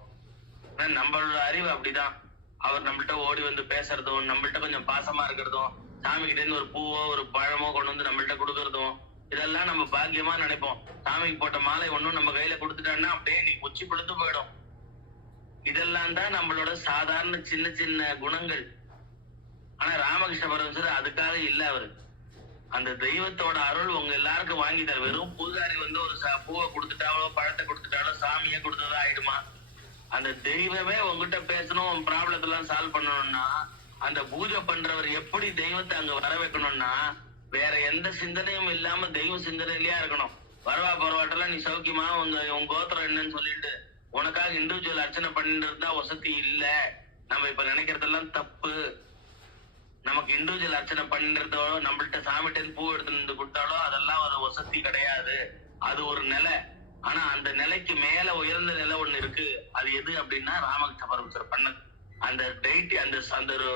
நம்மளோட அறிவு அப்படிதான். அவர் நம்மள்ட்ட ஓடி வந்து பேசுறதும், நம்மள்ட்ட கொஞ்சம் பாசமா இருக்கிறதும், சாமி கிட்ட இருந்து ஒரு பூவோ ஒரு பழமோ கொண்டு வந்து நம்மள்ட்ட கொடுக்கறதும், இதெல்லாம் நம்ம பாக்கியமா நினைப்போம். சாமிக்கு போட்ட மாலை ஒண்ணும் நம்ம கையில கொடுத்துட்டான்னா அப்படியே நீ உச்சி பொழுது போயிடும். இதெல்லாம் தான் நம்மளோட சாதாரண சின்ன சின்ன குணங்கள். ஆனா ராமகிருஷ்ண பரமஹம்சர் அதுக்காக இல்ல. அவரு அந்த தெய்வத்தோட அருள் உங்க எல்லாருக்கும் வாங்கி தர. வெறும் பூஜாரி வந்து ஒரு பூவை கொடுத்துட்டாலோ பழத்தை கொடுத்துட்டாலோ சாமியே கொடுத்ததா ஆயிடுமா? அந்த தெய்வமே உங்ககிட்ட பேசணும், உன் ப்ராப்ளத்தை எல்லாம் சால்வ் பண்ணணும்னா அந்த பூஜை பண்றவர் எப்படி தெய்வத்தை அங்க வர வைக்கணும்னா வேற எந்த சிந்தனையும் இல்லாம தெய்வ சிந்தனையிலயா இருக்கணும். வரவா பரவாட்டெல்லாம் நீ சௌக்கியமா, உன் கோத்திரம் என்னன்னு சொல்லிட்டு உனக்காக இண்டிவிஜுவல் அர்ச்சனை பண்ணிட்டு இருந்தா வசதி இல்ல. நம்ம இப்ப நினைக்கிறதெல்லாம் தப்பு. நமக்கு இண்டிவிஜுவல் அர்ச்சனை பண்ணிருந்தோ நம்மள்ட்ட சாமிட்ட பூ எடுத்து கொடுத்தாலோ அதெல்லாம் ஒரு வசதி கிடையாது. அது ஒரு நிலை. ஆனா அந்த நிலைக்கு மேல உயர்ந்த நிலை ஒண்ணு இருக்கு. அது எது அப்படின்னா ராமகிருஷ்ண பரமஹம்சர் பண்ணது அந்த டைட்டி, அந்த ஒரு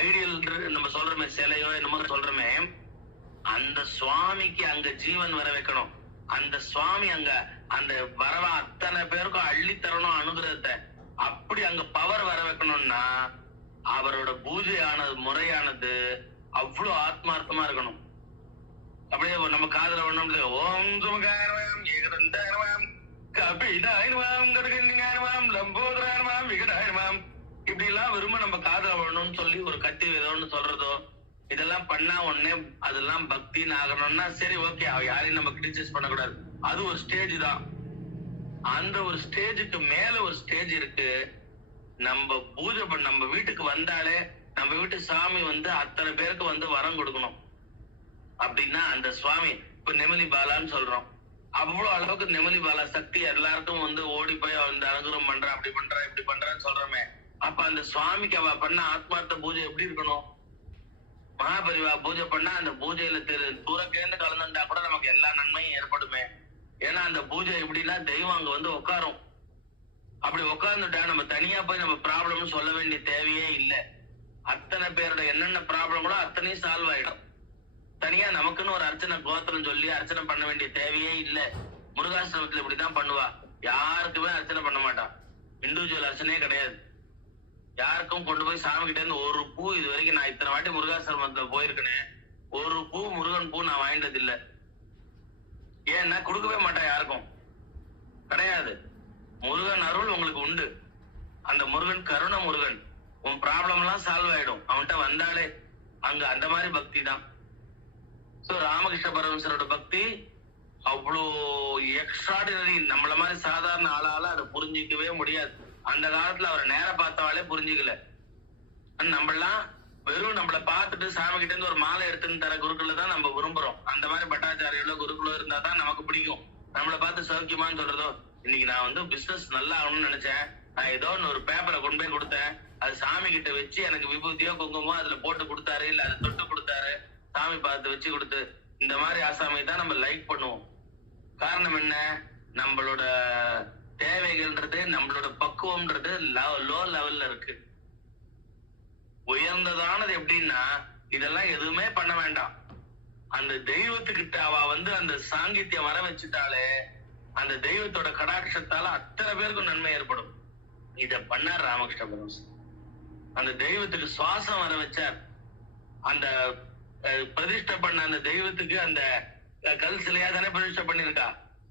ஐடியல் நம்ம சொல்றோமே, சிலையோ என்னமோ சொல்றோமே, அந்த சுவாமிக்கு அங்க ஜீவன் வர வைக்கணும். அந்த சுவாமி அங்க அந்த வரவ அத்தனை பேருக்கும் அள்ளி தரணும் அனுகிரகத்தை. அப்படி அங்க பவர் வர வைக்கணும்னா அவரோட பூஜையானது முறையானது அவ்வளவு ஆத்மார்த்தமா இருக்கணும். அப்படியே நம்ம காதல ஒண்ணும் ஓம் சுமகாயனவாம் ஏகதந்தாயனவாம் கபிதாயனவாம் கடகன்னியாயனவாம் லம்போதராயனவாம் விகடாயனவாம் இப்படி எல்லாம் விரும்ப நம்ம காதல வரணும்னு சொல்லி ஒரு கத்தி விதம்னு சொல்றதோ இதெல்லாம் பண்ணா உடனே அதெல்லாம் பக்தின்னு ஆகணும்னா சரி, ஓகே, யாரையும் நம்ம கிரிட்டிசைஸ் பண்ணக்கூடாது. அது ஒரு ஸ்டேஜ் தான். அந்த ஒரு ஸ்டேஜுக்கு மேல ஒரு ஸ்டேஜ் இருக்கு. நம்ம பூஜை நம்ம வீட்டுக்கு வந்தாலே நம்ம வீட்டு சாமி வந்து அத்தனை பேருக்கு வந்து வரம் கொடுக்கணும். அப்படின்னா அந்த சுவாமி இப்ப நெமலி பாலான்னு சொல்றோம், அவ்வளவு அளவுக்கு நெமலி பாலா சக்தி எல்லாருக்கும் வந்து ஓடி போய் அந்த அனுகிரகம் பண்ற, அப்படி பண்ற இப்படி பண்றான்னு சொல்றோமே. அப்ப அந்த சுவாமிக்கு அவ பண்ண ஆத்மார்த்த பூஜை எப்படி இருக்கணும்? மகாபரிவா பூஜை பண்ணா அந்த பூஜையில தூரக்கேந்து கலந்துட்டா கூட நமக்கு எல்லா நன்மையும் ஏற்படுமே. ஏன்னா அந்த பூஜை எப்படின்னா தெய்வம் அங்க வந்து உட்காரும். அப்படி உட்கார்ந்துட்டா நம்ம தனியா போய் நம்ம ப்ராப்ளம் சொல்ல வேண்டிய தேவையே இல்லை. அத்தனை பேரோட என்னென்ன ப்ராப்ளங்களோ அத்தனையும் சால்வ் ஆயிடும். தனியா நமக்குன்னு ஒரு அர்ச்சனை கோத்திரம் சொல்லி அர்ச்சனை பண்ண வேண்டிய தேவையே இல்லை. முருகாசிரமத்துல இப்படிதான் பண்ணுவா. யாருக்குமே அர்ச்சனை பண்ண மாட்டான். இண்டிவிஜுவல் அர்ச்சனையே கிடையாது. யாருக்கும் கொண்டு போய் சாமி கிட்ட இருந்து ஒரு பூ, இது வரைக்கும் நான் இத்தனை வாட்டி முருகாசிரமத்துல போயிருக்கேன், ஒரு பூ முருகன் பூ நான் வாங்கிட்டது இல்லை. ஏன்னா கொடுக்கவே மாட்டான், யாருக்கும் கிடையாது. முருகன் அருள் உங்களுக்கு உண்டு. அந்த முருகன் கருண முருகன். உன் ப்ராப்ளம் எல்லாம் சால்வ் ஆயிடும் அவன்கிட்ட வந்தாலே. அங்க அந்த மாதிரி பக்தி தான். சோ ராமகிருஷ்ண பரமஹம்சரோட பக்தி அவ்வளோ எக்ஸ்ட்ராடினரி. நம்மள மாதிரி சாதாரண ஆளால அதை புரிஞ்சிக்கவே முடியாது. அந்த காலத்துல அவரை நேர பார்த்தாலே புரிஞ்சுக்கல. நம்மளாம் வெறும் நம்மளை பார்த்துட்டு சாமி கிட்ட இருந்து ஒரு மாலை எடுத்துன்னு தர குருக்குள்ள தான் நம்ம விரும்புறோம். அந்த மாதிரி பட்டாச்சாரியர்களோ குருக்குள்ளோ இருந்தா தான் நமக்கு பிடிக்கும். நம்மளை பார்த்து சௌக்கியமான்னு சொல்றதோ, இன்னைக்கு நான் வந்து பிசினஸ் நல்லா ஆகணும்னு நினைச்சேன், நான் ஏதோ ஒரு பேப்பரை கொண்டு போய் கொடுத்தேன், அது சாமி கிட்ட வச்சு எனக்கு விபூதியோ குங்குமோ அதுல போட்டு கொடுத்தாரு, இல்ல அதை தொட்டு கொடுத்தாரு, சாமி பார்த்து வச்சு கொடுத்து, இந்த மாதிரி ஆசாமி தான் நம்ம லைக் பண்ணுவோம். காரணம் என்ன? நம்மளோட தேவைகள்ன்றது, நம்மளோட பக்குவம்ன்றது லோ லெவல்ல இருக்கு. உயர்ந்ததானது எப்படின்னா, இதெல்லாம் எதுவுமே பண்ண வேண்டாம், அந்த தெய்வத்துக்கிட்ட அவ அந்த சாங்கித்யம் வர வச்சுட்டாலே அந்த தெய்வத்தோட கடாட்சத்தால அத்தனை பேருக்கும் நன்மை ஏற்படும். இத பண்ணார் ராமகிருஷ்ண பரமஹம்சர். அந்த தெய்வத்துக்கு சுவாசம் வர வச்சார். அந்த பிரதிஷ்டை பண்ண அந்த தெய்வத்துக்கு அந்த கல் சிலையா தானே பிரதிஷ்டை பண்ணிருக்கா,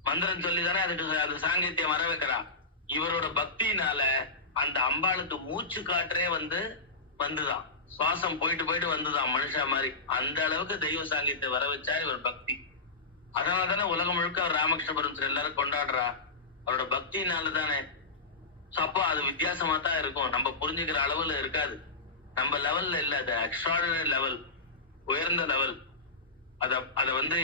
மந்திரம் சொல்லி தானே அதுக்கு அந்த சாங்கித்யம் வர வைக்கிறா. இவரோட பக்தியினால அந்த அம்பாளுக்கு மூச்சு காற்றே வந்துதான், சுவாசம் போயிட்டு போயிட்டு வந்துதான் மனுஷா மாதிரி. அந்த அளவுக்கு தெய்வ சாங்கியத்தை வர வச்சார் இவர் பக்தி. அதனாலதானே உலகம் முழுக்க அவர் ராமகிருஷ்ண பரமஹம்சர் எல்லாரும் கொண்டாடுறா, அவரோட பக்தினால தானே. அப்போ அது வித்தியாசமா தான் இருக்கும், நம்ம புரிஞ்சுக்கிற அளவுல இருக்காது, நம்ம லெவல்ல இல்ல, அது எக்ஸ்ட்ராடினரி லெவல், உயர்ந்த லெவல். அத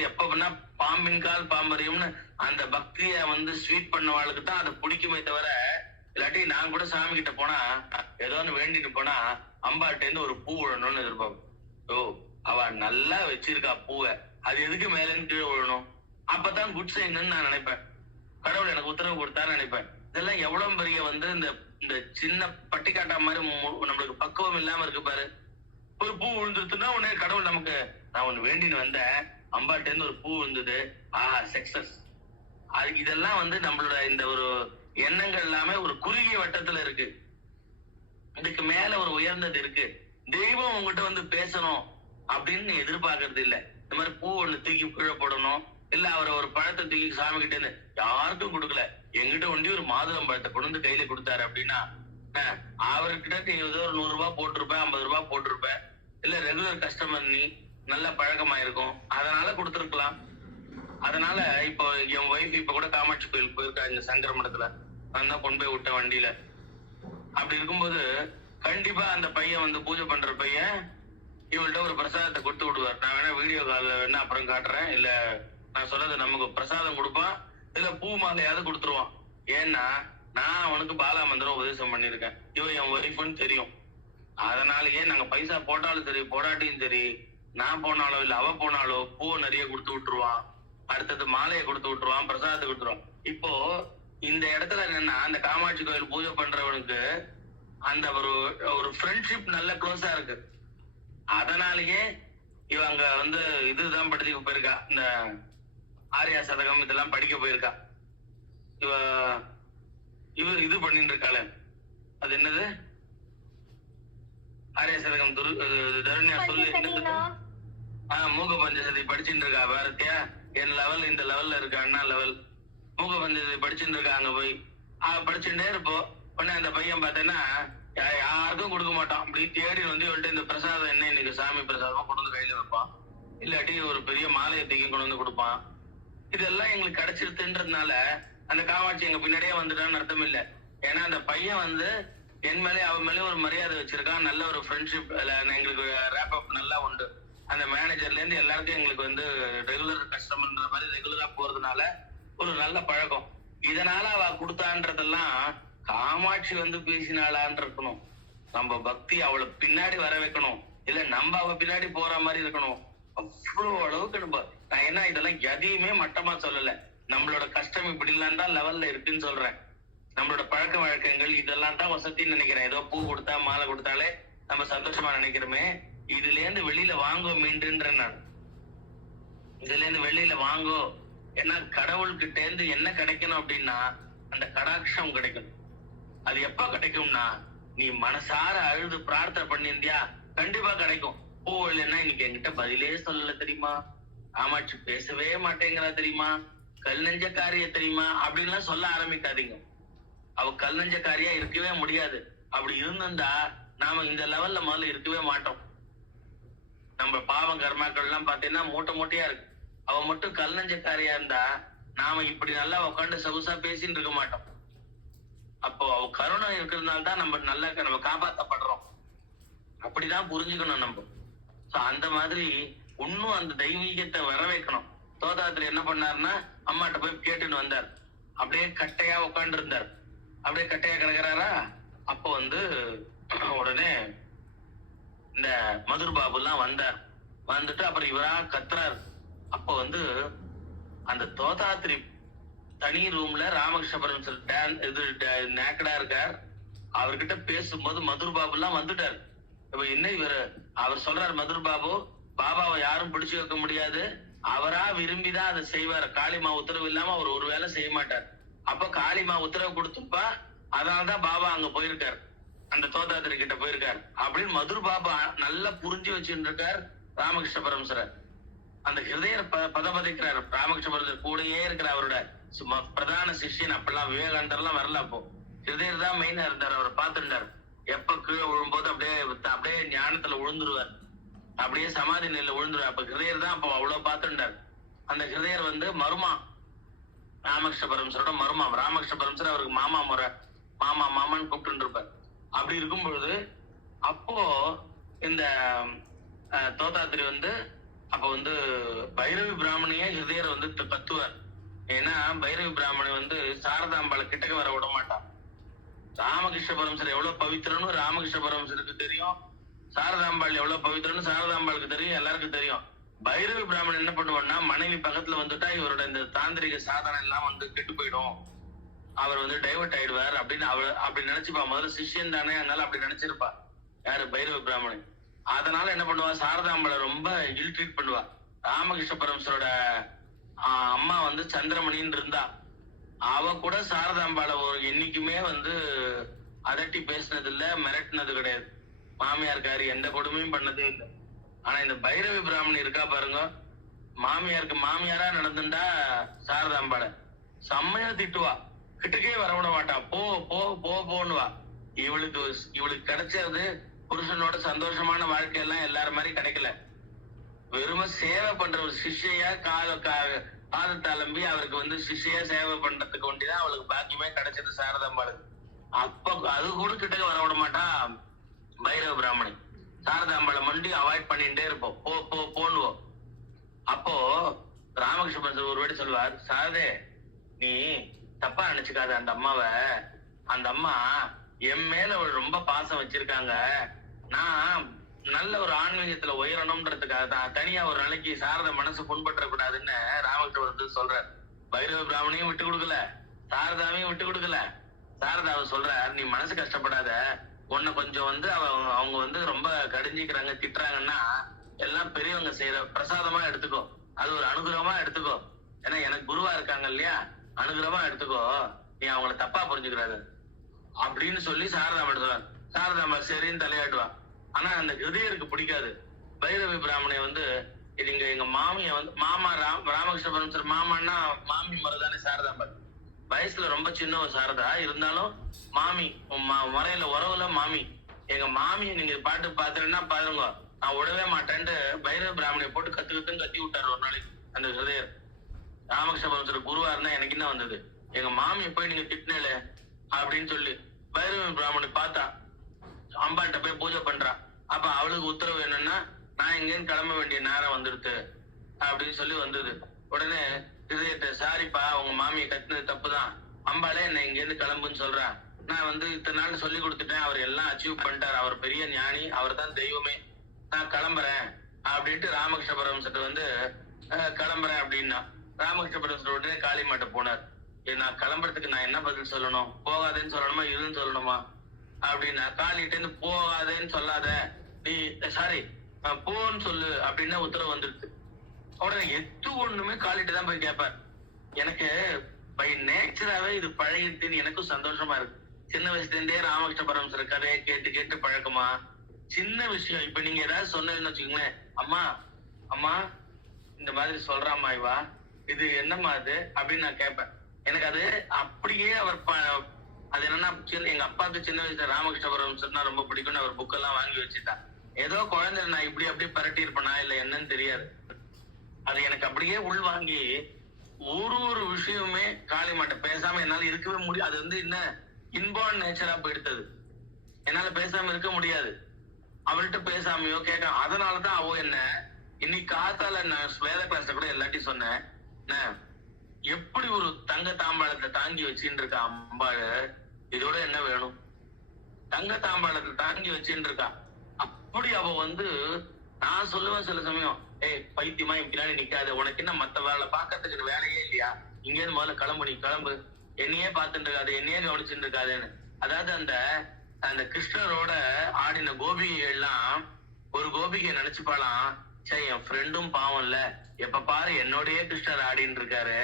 எப்ப பாம்பின் கால் பாம்பரியும்னு அந்த பக்திய ஸ்வீட் பண்ணவாளுக்கு தான் அதை பிடிக்குமே தவிர, இல்லாட்டி நான் கூட சாமி கிட்ட போனா ஏதோ ஒண்ணு வேண்டிட்டு போனா அம்பாட்ட இருந்து ஒரு பூ விழணும்னு எதிர்பார்ப்போம். ஓ, அவ நல்லா வச்சிருக்கா பூவை, அது எதுக்கு மேல இருந்து கீழே விழணும், அப்பதான் குட் சைன்னு நான் நினைப்பேன். கடவுள் எனக்கு உத்தரவு கொடுத்தான்னு நினைப்பேன். இதெல்லாம் எவ்வளவு பெரிய இந்த சின்ன பட்டிக்காட்டா மாதிரி நம்மளுக்கு பக்குவம் இல்லாம இருக்கு பாரு. ஒரு பூ விழுந்துருச்சுன்னா உடனே கடவுள் நமக்கு, நான் ஒண்ணு வேண்டின்னு வந்தேன், அம்பாட்ட இருந்து ஒரு பூ விழுந்தது, சக்சஸ். இதெல்லாம் நம்மளோட இந்த ஒரு எண்ணங்கள் எல்லாமே ஒரு குறுகிய வட்டத்துல இருக்கு. இதுக்கு மேல ஒரு உயர்ந்தது இருக்கு. தெய்வம் உங்ககிட்ட பேசணும் அப்படின்னு எதிர்பார்க்கறது இல்ல. இந்த மாதிரி பூ ஒண்ணு தூக்கி கீழே போடணும், இல்ல அவரை ஒரு பழத்தை தூக்கி சாமி கிட்ட இருந்து யாருக்கும் கொடுக்கல, எங்கிட்ட ஒண்டி ஒரு மாதுளம் பழத்தை கொண்டு கையில கொடுத்தாரு அப்படின்னா, அவர்கிட்ட நீ ஏதோ ஒரு 100 ரூபாய் போட்டிருப்ப, 50 ரூபாய் போட்டிருப்ப, இல்ல ரெகுலர் கஸ்டமர், நீ நல்ல பழக்கமாயிருக்கும், அதனால கொடுத்துருக்கலாம். அதனால இப்போ என் ஒய்ஃப் இப்ப கூட காமாட்சி கோயிலுக்கு போயிருக்கா, இங்க சங்கர மடத்துல, நான் தான் கொண்டு போய் விட்டேன் வண்டியில. அப்படி இருக்கும்போது கண்டிப்பா அந்த பையன் பூஜை பண்ற பையன் இவள்கிட்ட ஒரு பிரசாதத்தை கொடுத்து விடுவார். நான் வேணா வீடியோ கால்ல வேணா அப்புறம் காட்டுறேன், இல்ல நான் சொல்றது நமக்கு பிரசாதம் கொடுப்பான், இல்ல பூ மாலையாவது கொடுத்துருவான். ஏன்னா நான் அவனுக்கு பாலா மந்திரம் உபதேசம் பண்ணிருக்கேன், இவன் என் ஒய்ஃப்னு தெரியும். அதனாலயே நாங்க பைசா போட்டாலும் சரி போடாட்டியும் சரி, நான் போனாலோ இல்ல அவ போனாலோ பூவை நிறைய கொடுத்து விட்டுருவான், அடுத்தது மாலையை கொடுத்து விட்டுருவான், பிரசாதத்தை கொடுத்துருவான். இப்போ இந்த இடத்துல என்னன்னா, அந்த காமாட்சி கோயில் பூஜை பண்றவனுக்கு அந்த ஒரு ஃப்ரெண்ட்ஷிப் நல்ல க்ளோஸா இருக்கு. அதனாலயே இவங்க இதுதான் படிக்க போயிருக்கா, இந்த ஆரியா சதகம் இதெல்லாம் படிக்க போயிருக்கா. இவ இது பண்ணிட்டு இருக்காள, அது என்னது ஆரியா சதகம் தருணியா சொல்லு, மூக பஞ்சசதி படிச்சுட்டு இருக்கா. பாரதியா என் லெவல் இந்த லெவல்ல இருக்கு, அண்ணா லெவல் மூக பஞ்சசதி படிச்சுட்டு இருக்கா. அங்க போய் படிச்சுட்டே இருப்போம். உடனே அந்த பையன் பார்த்தேன்னா யாருக்கும் கொடுக்க மாட்டான், அப்படி தேடி இந்த பிரசாதம் என்ன இன்னைக்கு சாமி பிரசாதமா கொண்டு கையில வைப்பான், இல்லாட்டி ஒரு பெரிய மாலையை தூக்கி கொண்டு கொடுப்பான். இதெல்லாம் எங்களுக்கு கிடைச்சிருதுன்றதுனால அந்த காமாட்சி எங்க பின்னாடியே வந்துட்டான்னு அர்த்தம் இல்லை. ஏன்னா அந்த பையன் என் மேலே அவன் மேலே ஒரு மரியாதை வச்சிருக்கான், நல்ல ஒரு ஃப்ரெண்ட்ஷிப் எங்களுக்கு ரேப் அப் நல்லா உண்டு. அந்த மேனேஜர்ல இருந்து எல்லாருக்கும் எங்களுக்கு ரெகுலர் கஸ்டமர்ன்ற மாதிரி ரெகுலரா போறதுனால ஒரு நல்ல பழக்கம். இதனால அவ கொடுத்தான்றதெல்லாம் காமாட்சி பேசினாளான் இருக்கணும். நம்ம பக்தி அவளை பின்னாடி வர வைக்கணும், இல்ல நம்ம அவ பின்னாடி போற மாதிரி இருக்கணும். அவ்வளவு அளவுக்கு நான் என்ன இதெல்லாம் எதையுமே மட்டமா சொல்லல, நம்மளோட கஷ்டம் இப்படி எல்லாம் தான் லெவல்ல இருக்குன்னு சொல்றேன். நம்மளோட பழக்க வழக்கங்கள் இதெல்லாம் தான் வசத்தின்னு நினைக்கிறேன். ஏதோ பூ கொடுத்தா மாலை கொடுத்தாலே நம்ம சந்தோஷமா நினைக்கிறோமே, இதுல இருந்து வெளியில வாங்கோ மீண்டுன்ற நான் இதுல இருந்து வெளியில வாங்கோ. ஏன்னா கடவுள்கிட்ட இருந்து என்ன கிடைக்கணும் அப்படின்னா அந்த கடாட்சம் கிடைக்கும். அது எப்ப கிடைக்கும்னா நீ மனசார அழுது பிரார்த்தனை பண்ணியிருந்தியா கண்டிப்பா கிடைக்கும். பூ இல்லைன்னா இன்னைக்கு என்கிட்ட பதிலே சொல்லல தெரியுமா, காமாட்சி பேசவே மாட்டேங்கிறா தெரியுமா, கல் நெஞ்சக்காரிய தெரியுமா அப்படின்லாம் சொல்ல ஆரம்பிக்காதீங்க. அவ கல் நெஞ்சக்காரியா இருக்கவே முடியாது. அப்படி இருந்திருந்தா நாம இந்த லெவல்ல முதல்ல இருக்கவே மாட்டோம். நம்ம பாவம் கர்மாக்கள் எல்லாம் பாத்தீங்கன்னா மூட்டை மூட்டையா இருக்கு. அவ மட்டும் கல் நெஞ்சக்காரியா இருந்தா நாம இப்படி நல்லா உட்காந்து சொகுசா பேசின்னு இருக்க மாட்டோம். அப்போ அவ கருணை இருக்கிறதுனால தான் நம்ம காப்பாற்றப்படுறோம். அப்படிதான் புரிஞ்சுக்கணும் நம்ம. அந்த மாதிரி இன்னும் அந்த தெய்வீகத்தை வர வைக்கணும். தோதாத்துல என்ன பண்ணாருன்னா அம்மாட்ட போய் கேட்டுன்னு வந்தார், அப்படியே கட்டையா உட்காந்து இருந்தார். அப்படியே கட்டையா கிடக்குறாரா. அப்போ வந்து உடனே இந்த மதுர் பாபு எல்லாம் வந்தார். வந்துட்டு அப்புறம் இவரா கத்துறாரு. அப்போ வந்து அந்த தோதாத்திரி தனி ரூம்ல ராமகிருஷ்ண பரமஹம்சர் நேக்கடா இருக்கார். அவர்கிட்ட பேசும்போது மதுர் பாபு எல்லாம் வந்துட்டார். இப்ப என்ன இவரு அவர் சொல்றாரு, மதுர் பாபு பாபாவை யாரும் பிடிச்சு வைக்க முடியாது, அவரா விரும்பிதான் அதை செய்வார். காளிமா உத்தரவு இல்லாம அவர் ஒரு வேலை செய்ய மாட்டார். அப்ப காளிமா உத்தரவு கொடுத்துப்பா, அதனாலதான் பாபா அங்க போயிருக்காரு, அந்த தோதாத்திரி கிட்ட போயிருக்காரு அப்படின்னு மதுர் பாபா நல்லா புரிஞ்சு வச்சுட்டு இருக்கார் ராமகிருஷ்ண பரமஹம்சரை. அந்த ஹிருதயர் பதபதிக்கிறார். ராமகிருஷ்ண பரமஹம்சர் கூடயே இருக்கிற அவரோட பிரதான சிஷ்யன். அப்பெல்லாம் விவேகானந்தர் எல்லாம் வரல. அப்போ ஹிருதயர் தான் மெயினா இருந்தார். அவர் பார்த்துட்டார். எப்ப கீழே விழும்போது அப்படியே ஞானத்துல விழுந்துருவார், அப்படியே சமாதி நிலையில விழுந்துருவார். அப்ப ஹிருதயர் தான் அப்போ அவ்வளவு பார்த்துட்டார். அந்த ஹிருதயர் வந்து மருமா, ராமகிருஷ்ண பரமஹம்சரோட மருமா. ராமகிருஷ்ண பரமஹம்சர் அவருக்கு மாமான்னு கூப்பிட்டு இருப்பார். அப்படி இருக்கும் பொழுது அப்போ இந்த தோதாத்திரி வந்து அப்ப வந்து பைரவி பிராமணிய ஹிருதயர் வந்து கத்துவார். ஏன்னா பைரவி பிராமணி வந்து சாரதாம்பாளை கிட்டக்க வர விட மாட்டான். ராமகிருஷ்ண பரமஹம்சர் எவ்வளவு பவித்திரன்னு ராமகிருஷ்ண பரமஹம்சருக்கு தெரியும், சாரதாம்பாள் எவ்வளவு பவித்திரன்னு சாரதாம்பாளுக்கு தெரியும், எல்லாருக்கும் தெரியும். பைரவி பிராமணன் என்ன பண்ணுவான்னா, மனைவி பக்கத்துல வந்துட்டா இவரோட இந்த தாந்திரிக சாதனை எல்லாம் வந்து கெட்டு போயிடும், அவர் வந்து டைவர்ட் ஆயிடுவார் அப்படின்னு அப்படி நினைச்சுப்பா. முதல்ல சிஷ்யன் தானே, அதனால அப்படி நினைச்சிருப்பா யாரு, பைரவி பிராமணி. அதனால என்ன பண்ணுவா, சாரதாம்பாளை ரொம்ப இல் ட்ரீட் பண்ணுவா. ராமகிருஷ்ண பரமஹம்சரோட அம்மா வந்து சந்திரமணின்னு இருந்தா, அவ கூட சாரதாம்பாளை ஒரு என்னைக்குமே வந்து அதட்டி பேசினது இல்ல, மிரட்டினது கிடையாது. மாமியாருக்காரு எந்த கொடுமையும் பண்ணதே இல்லை. ஆனா இந்த பைரவி பிராமணி இருக்கா பாருங்க, மாமியாருக்கு மாமியாரா நடந்துட்டா சாரதாம்பாளை செம்மையா திட்டுவா, கிட்டக்கே வரவிட மாட்டான். போ போ போ போன்னுவா. இவளுக்கு கிடைச்சது புருஷனோட சந்தோஷமான வாழ்க்கையெல்லாம் எல்லாரும் மாதிரி கிடைக்கல. வெறும சேவை பண்ற ஒரு சிஷ்யா பாதத்தளம்பி அவருக்கு வந்து சிஷ்யா சேவை பண்றதுக்கு ஒண்டிதான் அவளுக்கு பாக்கியமே கிடைச்சது சாரதாம்பாளுக்கு. அப்ப அது கூட கிட்டக்க வர விட மாட்டா பைரவ பிராமணி. சாரதாம்பாளை மண்டி அவாய்ட் பண்ணிட்டே இருப்போம், போ போ போன்னுவோம். அப்போ ராமகிருஷ்ண பரமஹம்சர் ஒரு வாட்டி சொல்லுவார், சாரதே நீ தப்பா நினைச்சுக்காத, அந்த அம்மாவை, அந்த அம்மா என் மேல ரொம்ப பாசம் வச்சிருக்காங்க, நான் நல்ல ஒரு ஆன்மீகத்துல உயரணும்ன்றதுக்காக தான் தனியா ஒரு நாளைக்கு சாரத மனசு புண்பற்ற கூடாதுன்னு ராமகிருஷ்ண பரமஹம்சர் சொல்றார். பைரவ பிராமணியும் விட்டு கொடுக்கல, சாரதாவையும் விட்டு கொடுக்கல. சாரதாவை சொல்றார், நீ மனசு கஷ்டப்படாத, உன்னை கொஞ்சம் வந்து அவங்க வந்து ரொம்ப கடிஞ்சிக்கிறாங்க திட்டுறாங்கன்னா எல்லாம் பெரியவங்க செய்யற பிரசாதமா எடுத்துக்கோ, அது ஒரு அனுகிரகமா எடுத்துக்கோ, ஏன்னா எனக்கு குருவா இருக்காங்க இல்லையா, அனுகிரகமா எடுத்துக்கோ, நீ அவங்களை தப்பா புரிஞ்சுக்கிறாரு அப்படின்னு சொல்லி சாரதாம எடுத்துவார். சாரதாம சரின்னு தலையாட்டுவா. ஆனா அந்த ஹிருதயருக்கு பிடிக்காது. பைரவி பிராமணிய வந்து இங்க எங்க மாமிய வந்து மாமா ராமகிருஷ்ண பரமஹம்சர் மாமான்னா மாமி முறைதானே சாரதாம்பாள். வயசுல ரொம்ப சின்ன ஒரு சாரதா இருந்தாலும் மாமி முறையில உறவுல மாமி. எங்க மாமியை நீங்க பாட்டு பாத்துறேன்னா பாருங்க, நான் விடவே மாட்டேன்ட்டு பைரவ பிராமணிய போட்டு கத்தி விட்டாரு ஒரு நாளைக்கு அந்த ஹிருதயர். ராமகிருஷ்ண பரமஹம்சர் குருவா இருந்தா எனக்கு என்ன வந்தது, எங்க மாமியை போய் நீங்க திட்டினேல அப்படின்னு சொல்லி பைரவி பிராமணி பார்த்தா அம்பாள்கிட்ட போய் பூஜை பண்றான். அப்ப அவளுக்கு உத்தரவு என்னன்னா, நான் இங்கேருந்து கிளம்ப வேண்டிய நேரம் வந்துடுது அப்படின்னு சொல்லி வந்தது. உடனே ஹிருதயத்தை, சாரிப்பா உங்க மாமியை கட்டினது தப்புதான், அம்பாளே என்ன இங்க இருந்து கிளம்புன்னு சொல்றேன், நான் வந்து இத்தனை நாள் சொல்லி கொடுத்துட்டேன், அவர் எல்லாம் அச்சீவ் பண்ணிட்டார், அவர் பெரிய ஞானி, அவர் தான் தெய்வமே, நான் கிளம்புறேன் அப்படின்ட்டு ராமகிருஷ்ண பரமஹம்சர் வந்து கிளம்புறேன் அப்படின்னா. ராமகிருஷ்ண பரமஹம்சர் உடனே காளிமாட்ட போனார். நான் கிளம்புறதுக்கு நான் என்ன பதில் சொல்லணும், போகாதேன்னு சொல்லணுமா இருன்னு சொல்லணுமா அப்படின்னா. காளிகிட்ட இருந்து போகாதேன்னு சொல்லாத, நீ சாரி போன்னு சொல்லு அப்படின்னு உத்தரவு வந்துருச்சு. உடனே எது ஒண்ணுமே காளிகிட்ட தான் போய் கேட்பார். எனக்கு பை நேச்சராவே இது பழகிட்டுன்னு எனக்கும் சந்தோஷமா இருக்கு. சின்ன வயசுல இருந்தே ராமகிருஷ்ண பரமஹம்சர் கதையை கேட்டு கேட்டு பழக்கமா. சின்ன விஷயம் இப்ப நீங்க ஏதாவது சொன்னதுன்னு வச்சுக்கோங்களேன், அம்மா அம்மா இந்த மாதிரி சொல்றாமா இவா, இது என்னம்மா அது அப்படின்னு நான் கேட்பேன். எனக்கு அது அப்படியே அவர் அது என்னன்னா, எங்க அப்பாவுக்கு சின்ன வயசுல ராமகிருஷ்ண பரமஹம்சர்னா ரொம்ப பிடிக்கும்னு அவர் புக்கெல்லாம் வாங்கி வச்சுட்டா. ஏதோ குழந்தை நான் இப்படி அப்படி பரட்டி இருப்பேனா இல்ல என்னன்னு தெரியாது, அது எனக்கு அப்படியே உள்வாங்கி ஒரு விஷயமே காளிமாட்ட பேசாம என்னால இருக்கவே முடியும். அது வந்து என்ன இன்பார்ன் நேச்சரா போயிடுத்தது, என்னால பேசாம இருக்க முடியாது. அவள்கிட்ட பேசாமையோ கேட்க, அதனாலதான் அவ என்ன இன்னைக்கு காத்தால நான் வேத கிளாஸ்ல கூட எல்லாத்தையும் சொன்னேன், எப்படி ஒரு தங்க தாம்பாளத்தை தாங்கி வச்சுட்டு இருக்கா அம்பாளு, இதோட என்ன வேணும்? தங்க தாம்பாளத்தை தாங்கி வச்சுட்டு இருக்கா. அப்படி அவ வந்து நான் சொல்லுவேன் சில சமயம், ஏய் பைத்தியமா என் பின்னாடி நிக்காத, உனக்கு என்ன மத்த வேலை பாக்கிறதுக்கு வேலையே இல்லையா? இங்க இருந்து முதல்ல கிளம்பு, நீ கிளம்பு, என்னையே பார்த்துட்டு இருக்காது, என்னையே கவனிச்சுட்டு இருக்காதுன்னு. அதாவது அந்த அந்த கிருஷ்ணரோட ஆடின கோபிகை எல்லாம் ஒரு கோபிகை நினைச்சுப்பாலாம், சரி என் ஃப்ரெண்டும் பாவம் இல்ல, எப்ப பாரு என்னோடய கிருஷ்ணர் ஆடின்னு இருக்காரு,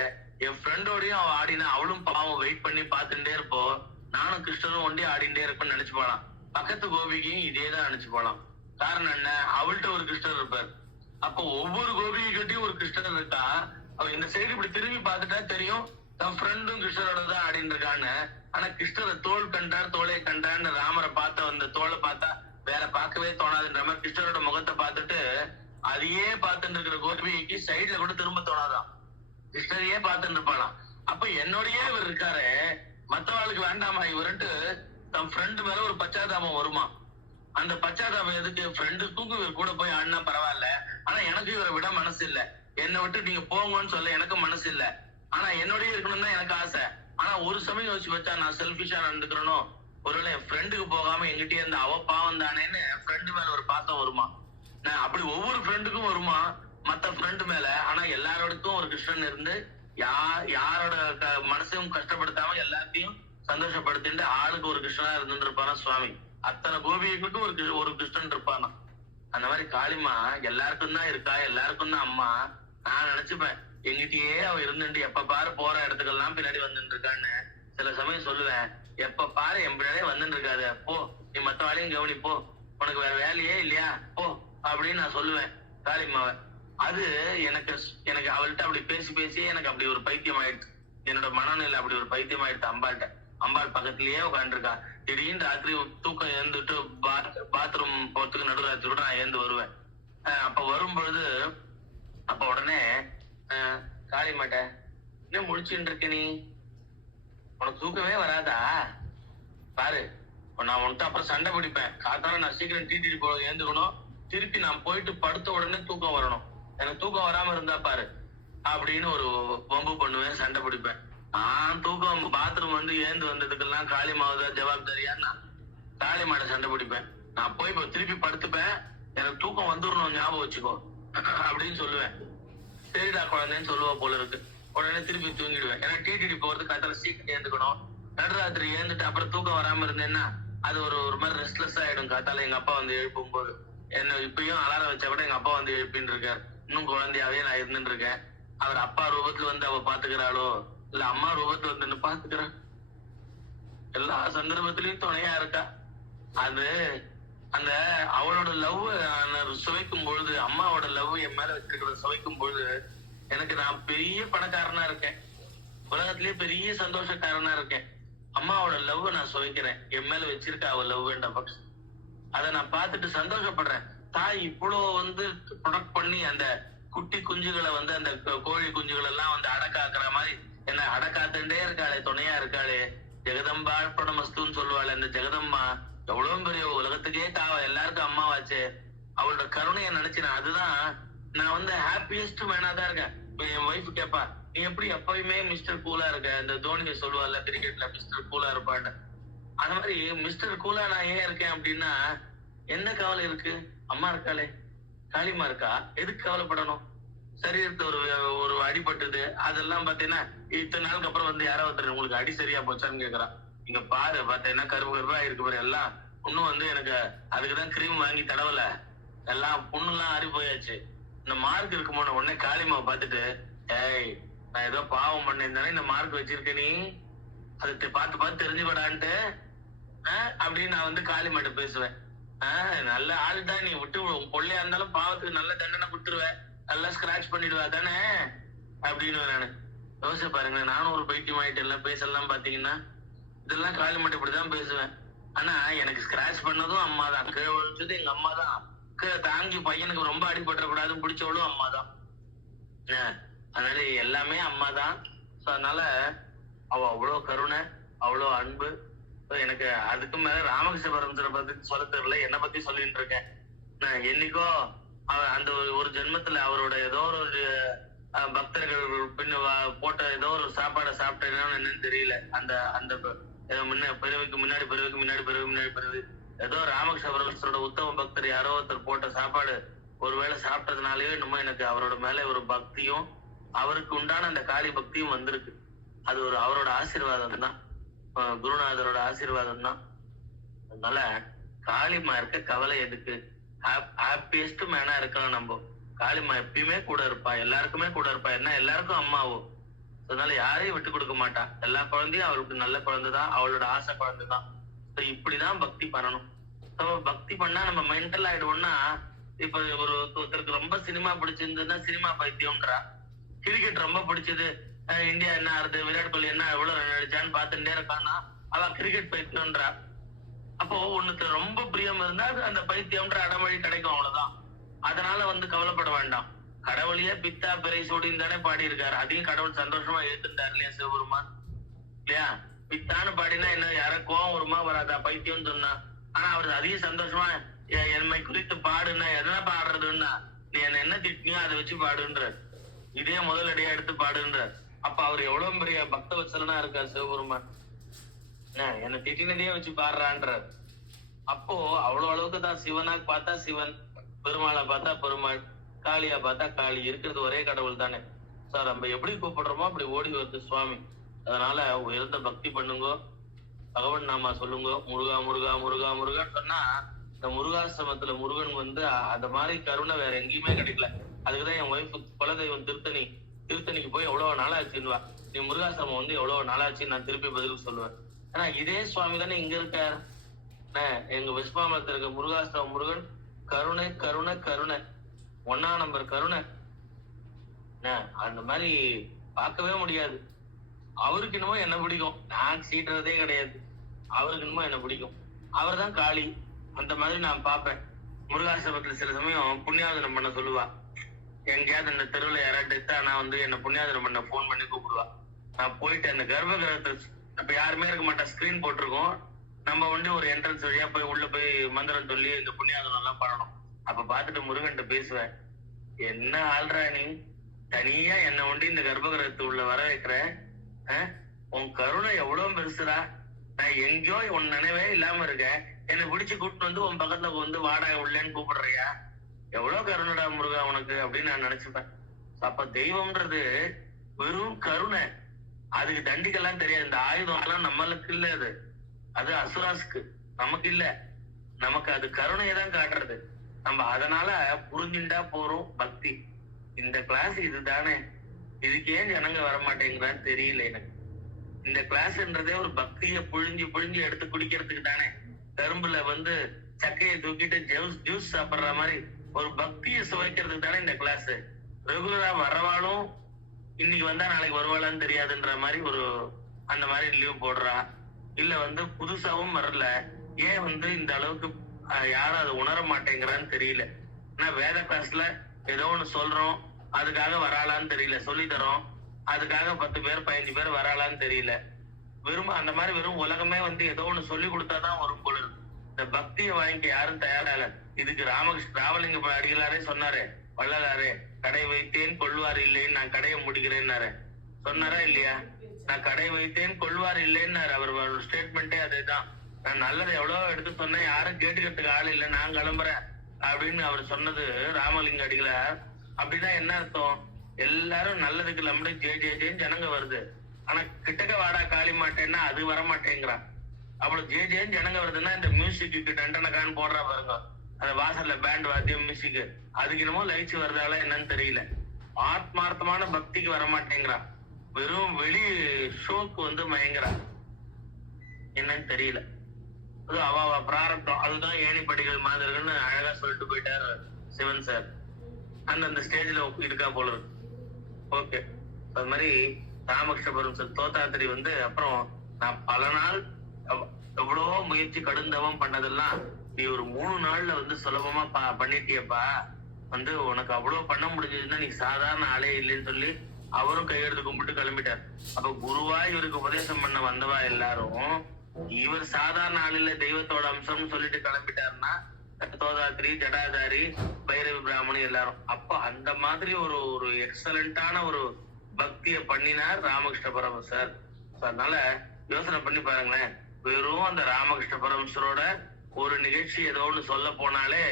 என் ஃப்ரெண்டோடயும் அவ ஆடினா அவளும் பாவம் வெயிட் பண்ணி பார்த்துட்டே இருப்போம், நானும் கிருஷ்ணரும் ஒண்டி ஆடிண்டே இருப்பேன்னு நினைச்சு போலாம். பக்கத்து கோபிகையும் இதேதான் நினைச்சு போலாம். காரணம் என்ன? அவள்கிட்ட ஒரு கிருஷ்ணர் இருப்பார். அப்போ ஒவ்வொரு கோபிகை கிட்டையும் ஒரு கிருஷ்ணர் இருக்கா. அவ இந்த சைடு இப்படி திரும்பி பார்த்துட்டா தெரியும் தன் ஃப்ரெண்டும் கிருஷ்ணரோட தான் ஆடின்னு இருக்கான்னு. ஆனா கிருஷ்ணரை தோல் கண்டார் தோலை கண்டான்னு ராமரை பார்த்த அந்த தோலை பார்த்தா வேற பார்க்கவே தோணாதுன்ற மாதிரி கிருஷ்ணரோட முகத்தை பார்த்துட்டு அதையே பார்த்துட்டு இருக்கிற கோபிகைக்கு சைடுல கூட திரும்ப தோணாதான், கிருஷ்ணரையே பார்த்துட்டு இருப்பாளாம். அப்ப என்னோடயே இவர் இருக்காரு, மத்தவாளுக்கு வேண்டாமா இவருன்ட்டு தன் ஃப்ரெண்டு மேல ஒரு பச்சாதாபம் வருமா. அந்த பச்சாதாபம் எதுக்கு? ஃப்ரெண்டுக்கும் இவர் கூட போய் ஆடினா பரவாயில்ல, ஆனா எனக்கு இவரை விட மனசு இல்ல, என்னை விட்டு நீங்க போங்கன்னு சொல்ல எனக்கு மனசு இல்ல, ஆனா என்னோடய இருக்கணும் தான் எனக்கு ஆசை. ஆனா ஒரு சமயம் யோசிச்சு வச்சா நான் செல்பிஷா நடந்துக்கிறனோ, ஒருவேளை என் ஃப்ரெண்டுக்கு போகாம எங்கிட்டே இருந்த அவ பாவம் தானேன்னு என் ஃப்ரெண்டு மேல ஒரு பாசம் வருமா. அப்படி ஒவ்வொரு ஃப்ரெண்டுக்கும் வருமா மத்த ஃப்ரெண்டு மேல. ஆனா எல்லாரோடக்கும் ஒரு கிருஷ்ணன் இருந்து யாரோட மனசையும் கஷ்டப்படுத்தாம எல்லாத்தையும் சந்தோஷப்படுத்திட்டு ஆளுக்கு ஒரு கிருஷ்ணனா இருந்துட்டு இருப்பானா சுவாமி. அத்தனை கோபிகளுக்கும் ஒரு கிருஷ்ணன் இருப்பானா. அந்த மாதிரி காளிமா எல்லாருக்கும் தான் இருக்கா, எல்லாருக்கும் தான் அம்மா. நான் நினைச்சுப்பேன் எங்கிட்டயே அவ இருந்துட்டு எப்ப பாரு போற இடத்துக்கெல்லாம் பின்னாடி வந்துட்டு இருக்கான்னு சில சமயம் சொல்லுவேன். எப்ப பாரு என் பின்னாடியே வந்துட்டு இருக்காது, போ நீ மத்த வேலையும் கவனி, போ உனக்கு வேற வேலையே இல்லையா போ அப்படின்னு நான் சொல்லுவேன் காளிமாவை. அது எனக்கு எனக்கு அவள்கிட்ட அப்படி பேசி பேசி எனக்கு அப்படி ஒரு பைத்தியம் ஆயிடுச்சு. என்னோட மனநிலை அப்படி ஒரு பைத்தியம் ஆயிடுச்சு அம்பாள்கிட்ட. அம்பாள் பக்கத்திலேயே உட்காந்துருக்கா. திடீர்னு ராத்திரி தூக்கம் எழுந்துட்டு பாத்ரூம் போறதுக்கு நடுராத்திரி கூட நான் எழுந்து வருவேன். அப்ப வரும்பொழுது அப்ப உடனே காளிமாட்ட, இன்னும் முழிச்சுட்டு இருக்க நீ, உனக்கு தூக்கமே வராதா பாரு, நான் உன்கிட்ட அப்புறம் சண்டை பிடிப்பேன். காத்தால நான் சீக்கிரம் டிடி போ எழுந்துக்கணும், திருப்பி நான் போயிட்டு படுத்த உடனே தூக்கம் வரணும், எனக்கு தூக்கம் வராம இருந்தா பாரு அப்படின்னு ஒரு வம்பு பண்ணுவேன், சண்டை பிடிப்பேன். நான் தூக்கம் பாத்ரூம் வந்து ஏந்து வந்ததுக்கெல்லாம் காளிமாவதான் ஜவாப்தாரியான்னா காளிமாட சண்டை பிடிப்பேன். நான் போய் இப்ப திருப்பி படுத்துப்பேன், எனக்கு தூக்கம் வந்துடணும் ஞாபகம் வச்சுக்கோ அப்படின்னு சொல்லுவேன். சரிடா குழந்தைன்னு சொல்லுவா போல இருக்கு. உடனே திருப்பி தூங்கிடுவேன். ஏன்னா டிடிடி போறது காத்தால சீக்கிரம் ஏந்துக்கணும். நடுராத்திரி ஏந்துட்டு அப்புறம் தூக்கம் வராம இருந்தேன்னா அது ஒரு மாதிரி ரெஸ்ட்லெஸ் ஆயிடும். காத்தால எங்க அப்பா வந்து எழுப்பும் போது என்ன இப்பயும் அலாரம் வச்சா கூட எங்க அப்பா வந்து எழுப்பின்னு இருக்காரு. இன்னும் குழந்தையாவே நான் இருந்துட்டு இருக்கேன். அவர் அப்பா ரூபத்துல வந்து அவ பாத்துக்கிறாளோ இல்ல அம்மா ரூபத்துல வந்து பாத்துக்கிறா, எல்லா சந்தர்ப்பத்திலயும் துணையா இருக்கா. அது அந்த அவளோட லவ் சுவைக்கும் பொழுது, அம்மாவோட லவ் என் மேல வச்சிருக்கிறத சுவைக்கும் பொழுது எனக்கு நான் பெரிய பணக்காரனா இருக்கேன், உலகத்திலேயே பெரிய சந்தோஷக்காரனா இருக்கேன். அம்மாவோட லவ் நான் சுவைக்கிறேன், என் மேல வச்சிருக்க அவ லவ் வேண்ட பக்ஷம். அதை நான் பார்த்துட்டு சந்தோஷப்படுறேன். தாய் இவ்வளவு வந்து ப்ரொடக்ட் பண்ணி அந்த குட்டி குஞ்சுகளை வந்து அந்த கோழி குஞ்சுகள் எல்லாம் வந்து அடக்காக்குற மாதிரி என்ன அடக்காத்துட்டே இருக்காளே, துணையா இருக்காளே. ஜெகதம்பா படமஸ்துன்னு சொல்லுவாள் அந்த ஜெகதம்மா. எவ்வளவு பெரிய உலகத்துக்கே எல்லாருக்கும் அம்மாவாச்சு. அவளோட கருணையை நினைச்சு நான் அதுதான் நான் வந்து ஹாப்பியஸ்ட் மேனா தான் இருக்கேன். என் ஒய்ஃப் கேப்பா, நீ எப்படி எப்பயுமே மிஸ்டர் கூலா இருக்க, இந்த தோனியை சொல்லுவாள்ல கிரிக்கெட்ல மிஸ்டர் கூலா இருப்பான்னு. அந்த மாதிரி மிஸ்டர் கூலா நான் ஏன் இருக்கேன் அப்படின்னா, என்ன கவலை இருக்கு? அம்மா இருக்காளே, காளிமா இருக்கா, எதுக்கு கவலைப்படணும்? சரீரத்து ஒரு அடிபட்டுது, அதெல்லாம் பாத்தீங்கன்னா இத்தனை நாளுக்கு அப்புறம் வந்து யாரோ ஒருத்தர் உங்களுக்கு அடி சரியா போச்சான்னு கேக்குறான். இங்க பாரு பாத்தீங்கன்னா கருப்பு கருப்பா இருக்கு பாரு எல்லாம். இன்னும் வந்து எனக்கு அதுக்குதான் கிரீம் வாங்கி தடவல, எல்லாம் புண்ணுலாம் ஆறி போயாச்சு. இந்த மார்க் இருக்குமோன உடனே காளிமாவை பார்த்துட்டு, ஏய் நான் ஏதோ பாவம் பண்ணிருந்தானே இந்த மார்க் வச்சிருக்க, நீ அதை பார்த்து பார்த்து தெரிஞ்சுக்கடான்ட்டு அப்படின்னு நான் வந்து காளிமாட்ட பேசுவேன். நல்ல ஆள் தான் நீ, விட்டு பொள்ளையா இருந்தாலும் பாவத்துக்கு நல்ல தண்டனை கொடுத்துருவேன், நல்லா ஸ்கிராச் பண்ணிடுவா தானே அப்படின்னு நானு யோசிச்சு பாருங்க. நானும் ஒரு பைத்தியம் ஆயிட்டு எல்லாம் பேசலாம் பாத்தீங்கன்னா இதெல்லாம் காளிமாட்ட இப்படிதான் பேசுவேன். ஆனா எனக்கு ஸ்கிராச் பண்ணதும் அம்மா தான், கீழே விழுந்தது எங்க அம்மா தான், கீழே தாங்கி பையனுக்கு ரொம்ப அடிபட்டுறக்கூடாதுன்னு பிடிச்சவளும் அம்மா தான். அதனால எல்லாமே அம்மா தான். அதனால அவ அவ்வளவு கருணை, அவ்வளவு அன்பு. எனக்கு அதுக்கு மேல ராமகிருஷ்ண பரமசரை பத்தி சொல்ல தெரியல, என்னை பத்தி சொல்லிட்டு இருக்கேன். என்னைக்கோ அந்த ஒரு ஜென்மத்துல அவரோட ஏதோ ஒரு பக்தர்கள் பின்ன போட்ட ஏதோ ஒரு சாப்பாடை சாப்பிட்டேன்னு என்னன்னு தெரியல. அந்த அந்த முன்னாடி பிறகு ஏதோ ராமகிருஷ்ண பரமஹம்சரோட உத்தம பக்தர் யாரோ ஒருத்தர் போட்ட சாப்பாடு ஒருவேளை சாப்பிட்டதுனாலயோ என்னமோ எனக்கு அவரோட மேல ஒரு பக்தியும் அவருக்கு உண்டான அந்த காளி பக்தியும் வந்திருக்கு. அது ஒரு அவரோட ஆசீர்வாதம் தான், குருநாதரோட ஆசீர்வாதம் தான். அதனால காளிமா இருக்க கவலை எதுக்கு? ஹாப்பியஸ்ட் மேனா இருக்கலாம் நம்ம. காளிமா எப்பயுமே கூட இருப்பா, எல்லாருக்குமே கூட இருப்பா. என்ன எல்லாருக்கும் அம்மாவோ, அதனால யாரையும் விட்டு கொடுக்க மாட்டா. எல்லா குழந்தையும் அவளுக்கு நல்ல குழந்தைதான், அவளோட ஆசை குழந்தைதான். இப்படிதான் பக்தி பண்ணணும். பக்தி பண்ணா நம்ம மென்டல் ஆயிடுவோம்னா, இப்ப ஒருத்தருக்கு ரொம்ப சினிமா பிடிச்சிருந்ததுன்னா சினிமா பைத்தியம்ன்றா, கிரிக்கெட் ரொம்ப பிடிச்சது, இந்தியா என்ன ஆறுது, விராட் கோலி என்ன எவ்வளவு ரன் அடிச்சான்னு பார்த்துட்டே இருக்கான்னா அவ கிரிக்கெட் பைத்தியம்ன்றா. அப்போ ஒண்ணுக்கு ரொம்ப பிரியம் இருந்தா அந்த பைத்தியம்ன்ற அடமொழி கிடைக்கும், அவ்வளவுதான். அதனால கவலைப்பட வேண்டாம். கடவுளையே பித்தா பிறை சூடின்னு தானே பாடி இருக்காரு, அதையும் கடவுள் சந்தோஷமா ஏத்துட்டாரு இல்லையா சிவபெருமான், இல்லையா? பித்தான்னு பாடினா என்ன, யார கோவம் வருமா வராதா? பைத்தியம் சொன்னா. ஆனா அவரு அதையும் சந்தோஷமா என்னை குறித்து பாடுன்னா எதனா பாடுறதுன்னா, நீ என்ன திட்டினியோ அதை வச்சு பாடுன்ற, இதே முதல் அடியா எடுத்து பாடுன்ற. அப்ப அவர் எவ்வளவு பெரிய பக்த வச்சலனா இருக்கார் சிவபெருமான். என்னை திட்டினதையே வச்சு பாடுறான்ற. அப்போ அவ்வளவு அளவுக்கு தான். சிவனா பார்த்தா சிவன், பெருமாளை பார்த்தா பெருமாள், காளியா பார்த்தா காளி, இருக்கிறது ஒரே கடவுள் தானே. சார் நம்ம எப்படி கூப்பிடுறோமோ அப்படி ஓடி வருது சுவாமி. அதனால உயர்ந்த பக்தி பண்ணுங்க, பகவன் நாமா சொல்லுங்க, முருகா முருகா முருகா முருகான்னு சொன்னா இந்த முருகாசிரமத்துல முருகன் அந்த மாதிரி கருணை வேற எங்கேயுமே கிடைக்கல. அதுக்குதான் என் ஒய்ஃபு குலதெய்வம் திருத்தணிக்கு போய் எவ்வளவு நாளாச்சுன்னுவா. நீ முருகாசிரமம் எவ்வளவு நாளாச்சு நான் திருப்பி பதில் சொல்லுவேன். ஆனா இதே சுவாமி தானே இங்க இருக்கார். எங்க விஸ்வாமத்துல இருக்க முருகாசிரமம் முருகன் கருணை கருணை கருணை, 1ஆம் நம்பர் கருணை. அந்த மாதிரி பார்க்கவே முடியாது. அவருக்கு என்னமோ என்ன பிடிக்கும், நான் சீட்டுறதே கிடையாது. அவருக்கு என்னமோ என்ன பிடிக்கும், அவர் தான் காளி. அந்த மாதிரி நான் பார்ப்பேன். முருகாசிரமத்துல சில சமயம் புண்ணியாதனம் பண்ண சொல்லுவா. எங்கேயாவது இந்த தெருவில் யாராவது டெத்தா நான் என்ன புண்ணியாதனம் பண்ண போன் பண்ணி கூப்பிடுவா. நான் போயிட்டு அந்த கர்ப்ப கிரகத்தை அப்ப யாருமே இருக்க மாட்டா, ஸ்கிரீன் போட்டிருக்கோம். நம்ம ஒரு என்ட்ரன்ஸ் வழியா போய் உள்ள போய் மந்திரம் சொல்லி இந்த புண்ணியாதனம் எல்லாம் பண்ணணும். அப்ப பாத்துட்டு முருகன்ட்ட பேசுவேன், என்ன ஆள்றா நீ, தனியா என்ன இந்த கர்ப்ப கிரகத்து உள்ள வர வைக்கிற, உன் கருணை எவ்வளவு பெருசுடா. நான் எங்கேயோ உன் நினைவே இல்லாம இருக்கேன், என்னை பிடிச்சு கூப்பிட்டு உன் பக்கத்துல வாடா உள்ளேன்னு கூப்பிடுறியா, எவ்வளவு கருணைடா முருகா உனக்கு அப்படின்னு நான் நினைச்சுப்பேன். அப்ப தெய்வம்ன்றது வெறும் கருணை. அதுக்கு தண்டிக்கெல்லாம் தெரியாது. இந்த ஆயுதம் எல்லாம் நம்மளுக்கு இல்ல, அது அசுராஸ்க்கு, நமக்கு இல்ல. நமக்கு அது கருணையை தான் காட்டுறது. நம்ம அதனால புரிஞ்சுட்டா போறோம் பக்தி. இந்த கிளாஸ் இதுதானே, இதுக்கு ஏன் ஜனங்க வரமாட்டேங்கிறான்னு தெரியல எனக்கு. இந்த கிளாஸ்ன்றதே ஒரு பக்தியை புழிஞ்சு எடுத்து குடிக்கிறதுக்கு தானே. கரும்புல சக்கையை தூக்கிட்டு ஜூஸ் சாப்பிடுற மாதிரி ஒரு பக்தியை சுவைக்கிறதுக்கு தானே இந்த கிளாஸ். ரெகுலரா வரவாலும் இன்னைக்கு வந்தா நாளைக்கு வருவாளான்னு தெரியாதுன்ற மாதிரி அந்த மாதிரி லீவ் போடுறா. இல்ல புதுசாவும் வரல. ஏன் இந்த அளவுக்கு யாரும் அதை உணர மாட்டேங்கிறான்னு தெரியல. ஆனா வேத கிளாஸ்ல ஏதோ ஒண்ணு சொல்றோம், அதுக்காக வராளான்னு தெரியல. சொல்லி தரோம், அதுக்காக 10 பேர் 15 பேர் வராளான்னு தெரியல. அந்த மாதிரி வெறும் உலகமே ஏதோ ஒண்ணு சொல்லி கொடுத்தாதான் வரும் போல இருக்கு. இந்த பக்தியை வாங்கிக்க யாரும் தயாரா இல்ல. இதுக்கு ராமலிங்க அடிகளாரே சொன்னாரு, வள்ளலாரே, கடை வைத்தேன் கொள்வார் இல்லைன்னு, நான் கடையை முடிக்கிறேன்னாரு. சொன்னாரா இல்லையா? நான் கடை வைத்தேன் கொள்வார் இல்லைன்னாரு. அவர் ஸ்டேட்மெண்டே அதேதான். நான் நல்லதை எவ்வளவு எடுத்து சொன்னேன், யாரும் கேட்டுக்கிறதுக்கு ஆள் இல்லை, நான் கிளம்புறேன் அப்படின்னு அவர் சொன்னது ராமலிங்க அடிகளார். அப்படின்னா என்ன அர்த்தம்? எல்லாரும் நல்லதுக்கு நம்மளே ஜேன்னு ஜனங்க வருது. ஆனா கிட்டக்க வாடா காளி மாட்டேன்னா அது வர மாட்டேங்கிறான். அவ்வளவு ஜேன்னு ஜனங்க வருதுன்னா இந்த மியூசிக்கு டண்டனக்கான்னு போடுறா பாருங்க, அந்த வாசல்ல பேண்ட் வாத்தியம் மியூசிக், அதுக்கு என்னமோ லைட்ஸ் வருதால என்னன்னு தெரியல. ஆத்மார்த்தமான பக்திக்கு வர மாட்டேங்கிறான், வெறும் வெளி ஷோக்கு மயங்குறா. என்னன்னு தெரியல. அது அவ பிராரப்தம். அதுதான் ஏணிப்படிகள் மாதிரின்னு அழகா சொல்லிட்டு போயிட்டாரு சிவன் சார். அந்த ஸ்டேஜ்ல இருக்கா போல இருக்கு. ஓகே, அது மாதிரி ராமகிருஷ்ண பரமஹம்சர் தோத்தாத்திரி அப்புறம் நான் பல நாள் எவ்வளவோ முயற்சி கடுந்தவம் பண்ணதெல்லாம் நீ ஒரு 3 நாள்ல சுலபமா பண்ணிட்டியப்பா, உனக்கு அவ்வளவு பண்ண முடிஞ்சதுன்னா நீ சாதாரண ஆளே இல்லைன்னு சொல்லி அவரும் கையெழுத்து கும்பிட்டு கிளம்பிட்டார். அப்ப குருவா இவருக்கு உபதேசம் பண்ண வந்தவா எல்லாரும் இவர் சாதாரண ஆளில்ல தெய்வத்தோட அம்சம்னு சொல்லிட்டு கிளம்பிட்டாருன்னா தோதாத்திரி, ஜடாதாரி, பைரவி பிராமணி எல்லாரும். அப்ப அந்த மாதிரி ஒரு எக்ஸலண்டான ஒரு பக்தியை பண்ணினார் ராமகிருஷ்ண பரமஹம்சர். அதனால யோசனை பண்ணி பாருங்களேன். வெறும் அந்த ராமகிருஷ்ண பரமஹம்சரோட ஒரு நிகழ்ச்சி ஏதோ ஒண்ணு சொல்ல போனாலே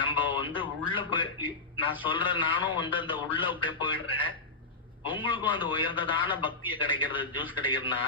நம்ம உள்ள போய் நான் சொல்றேன், நானும் அந்த உள்ள அப்படியே போயிடுறேன். உங்களுக்கும் அந்த உயர்ந்ததான பக்தியை கிடைக்கிறது, ஜூஸ் கிடைக்கிறதுனா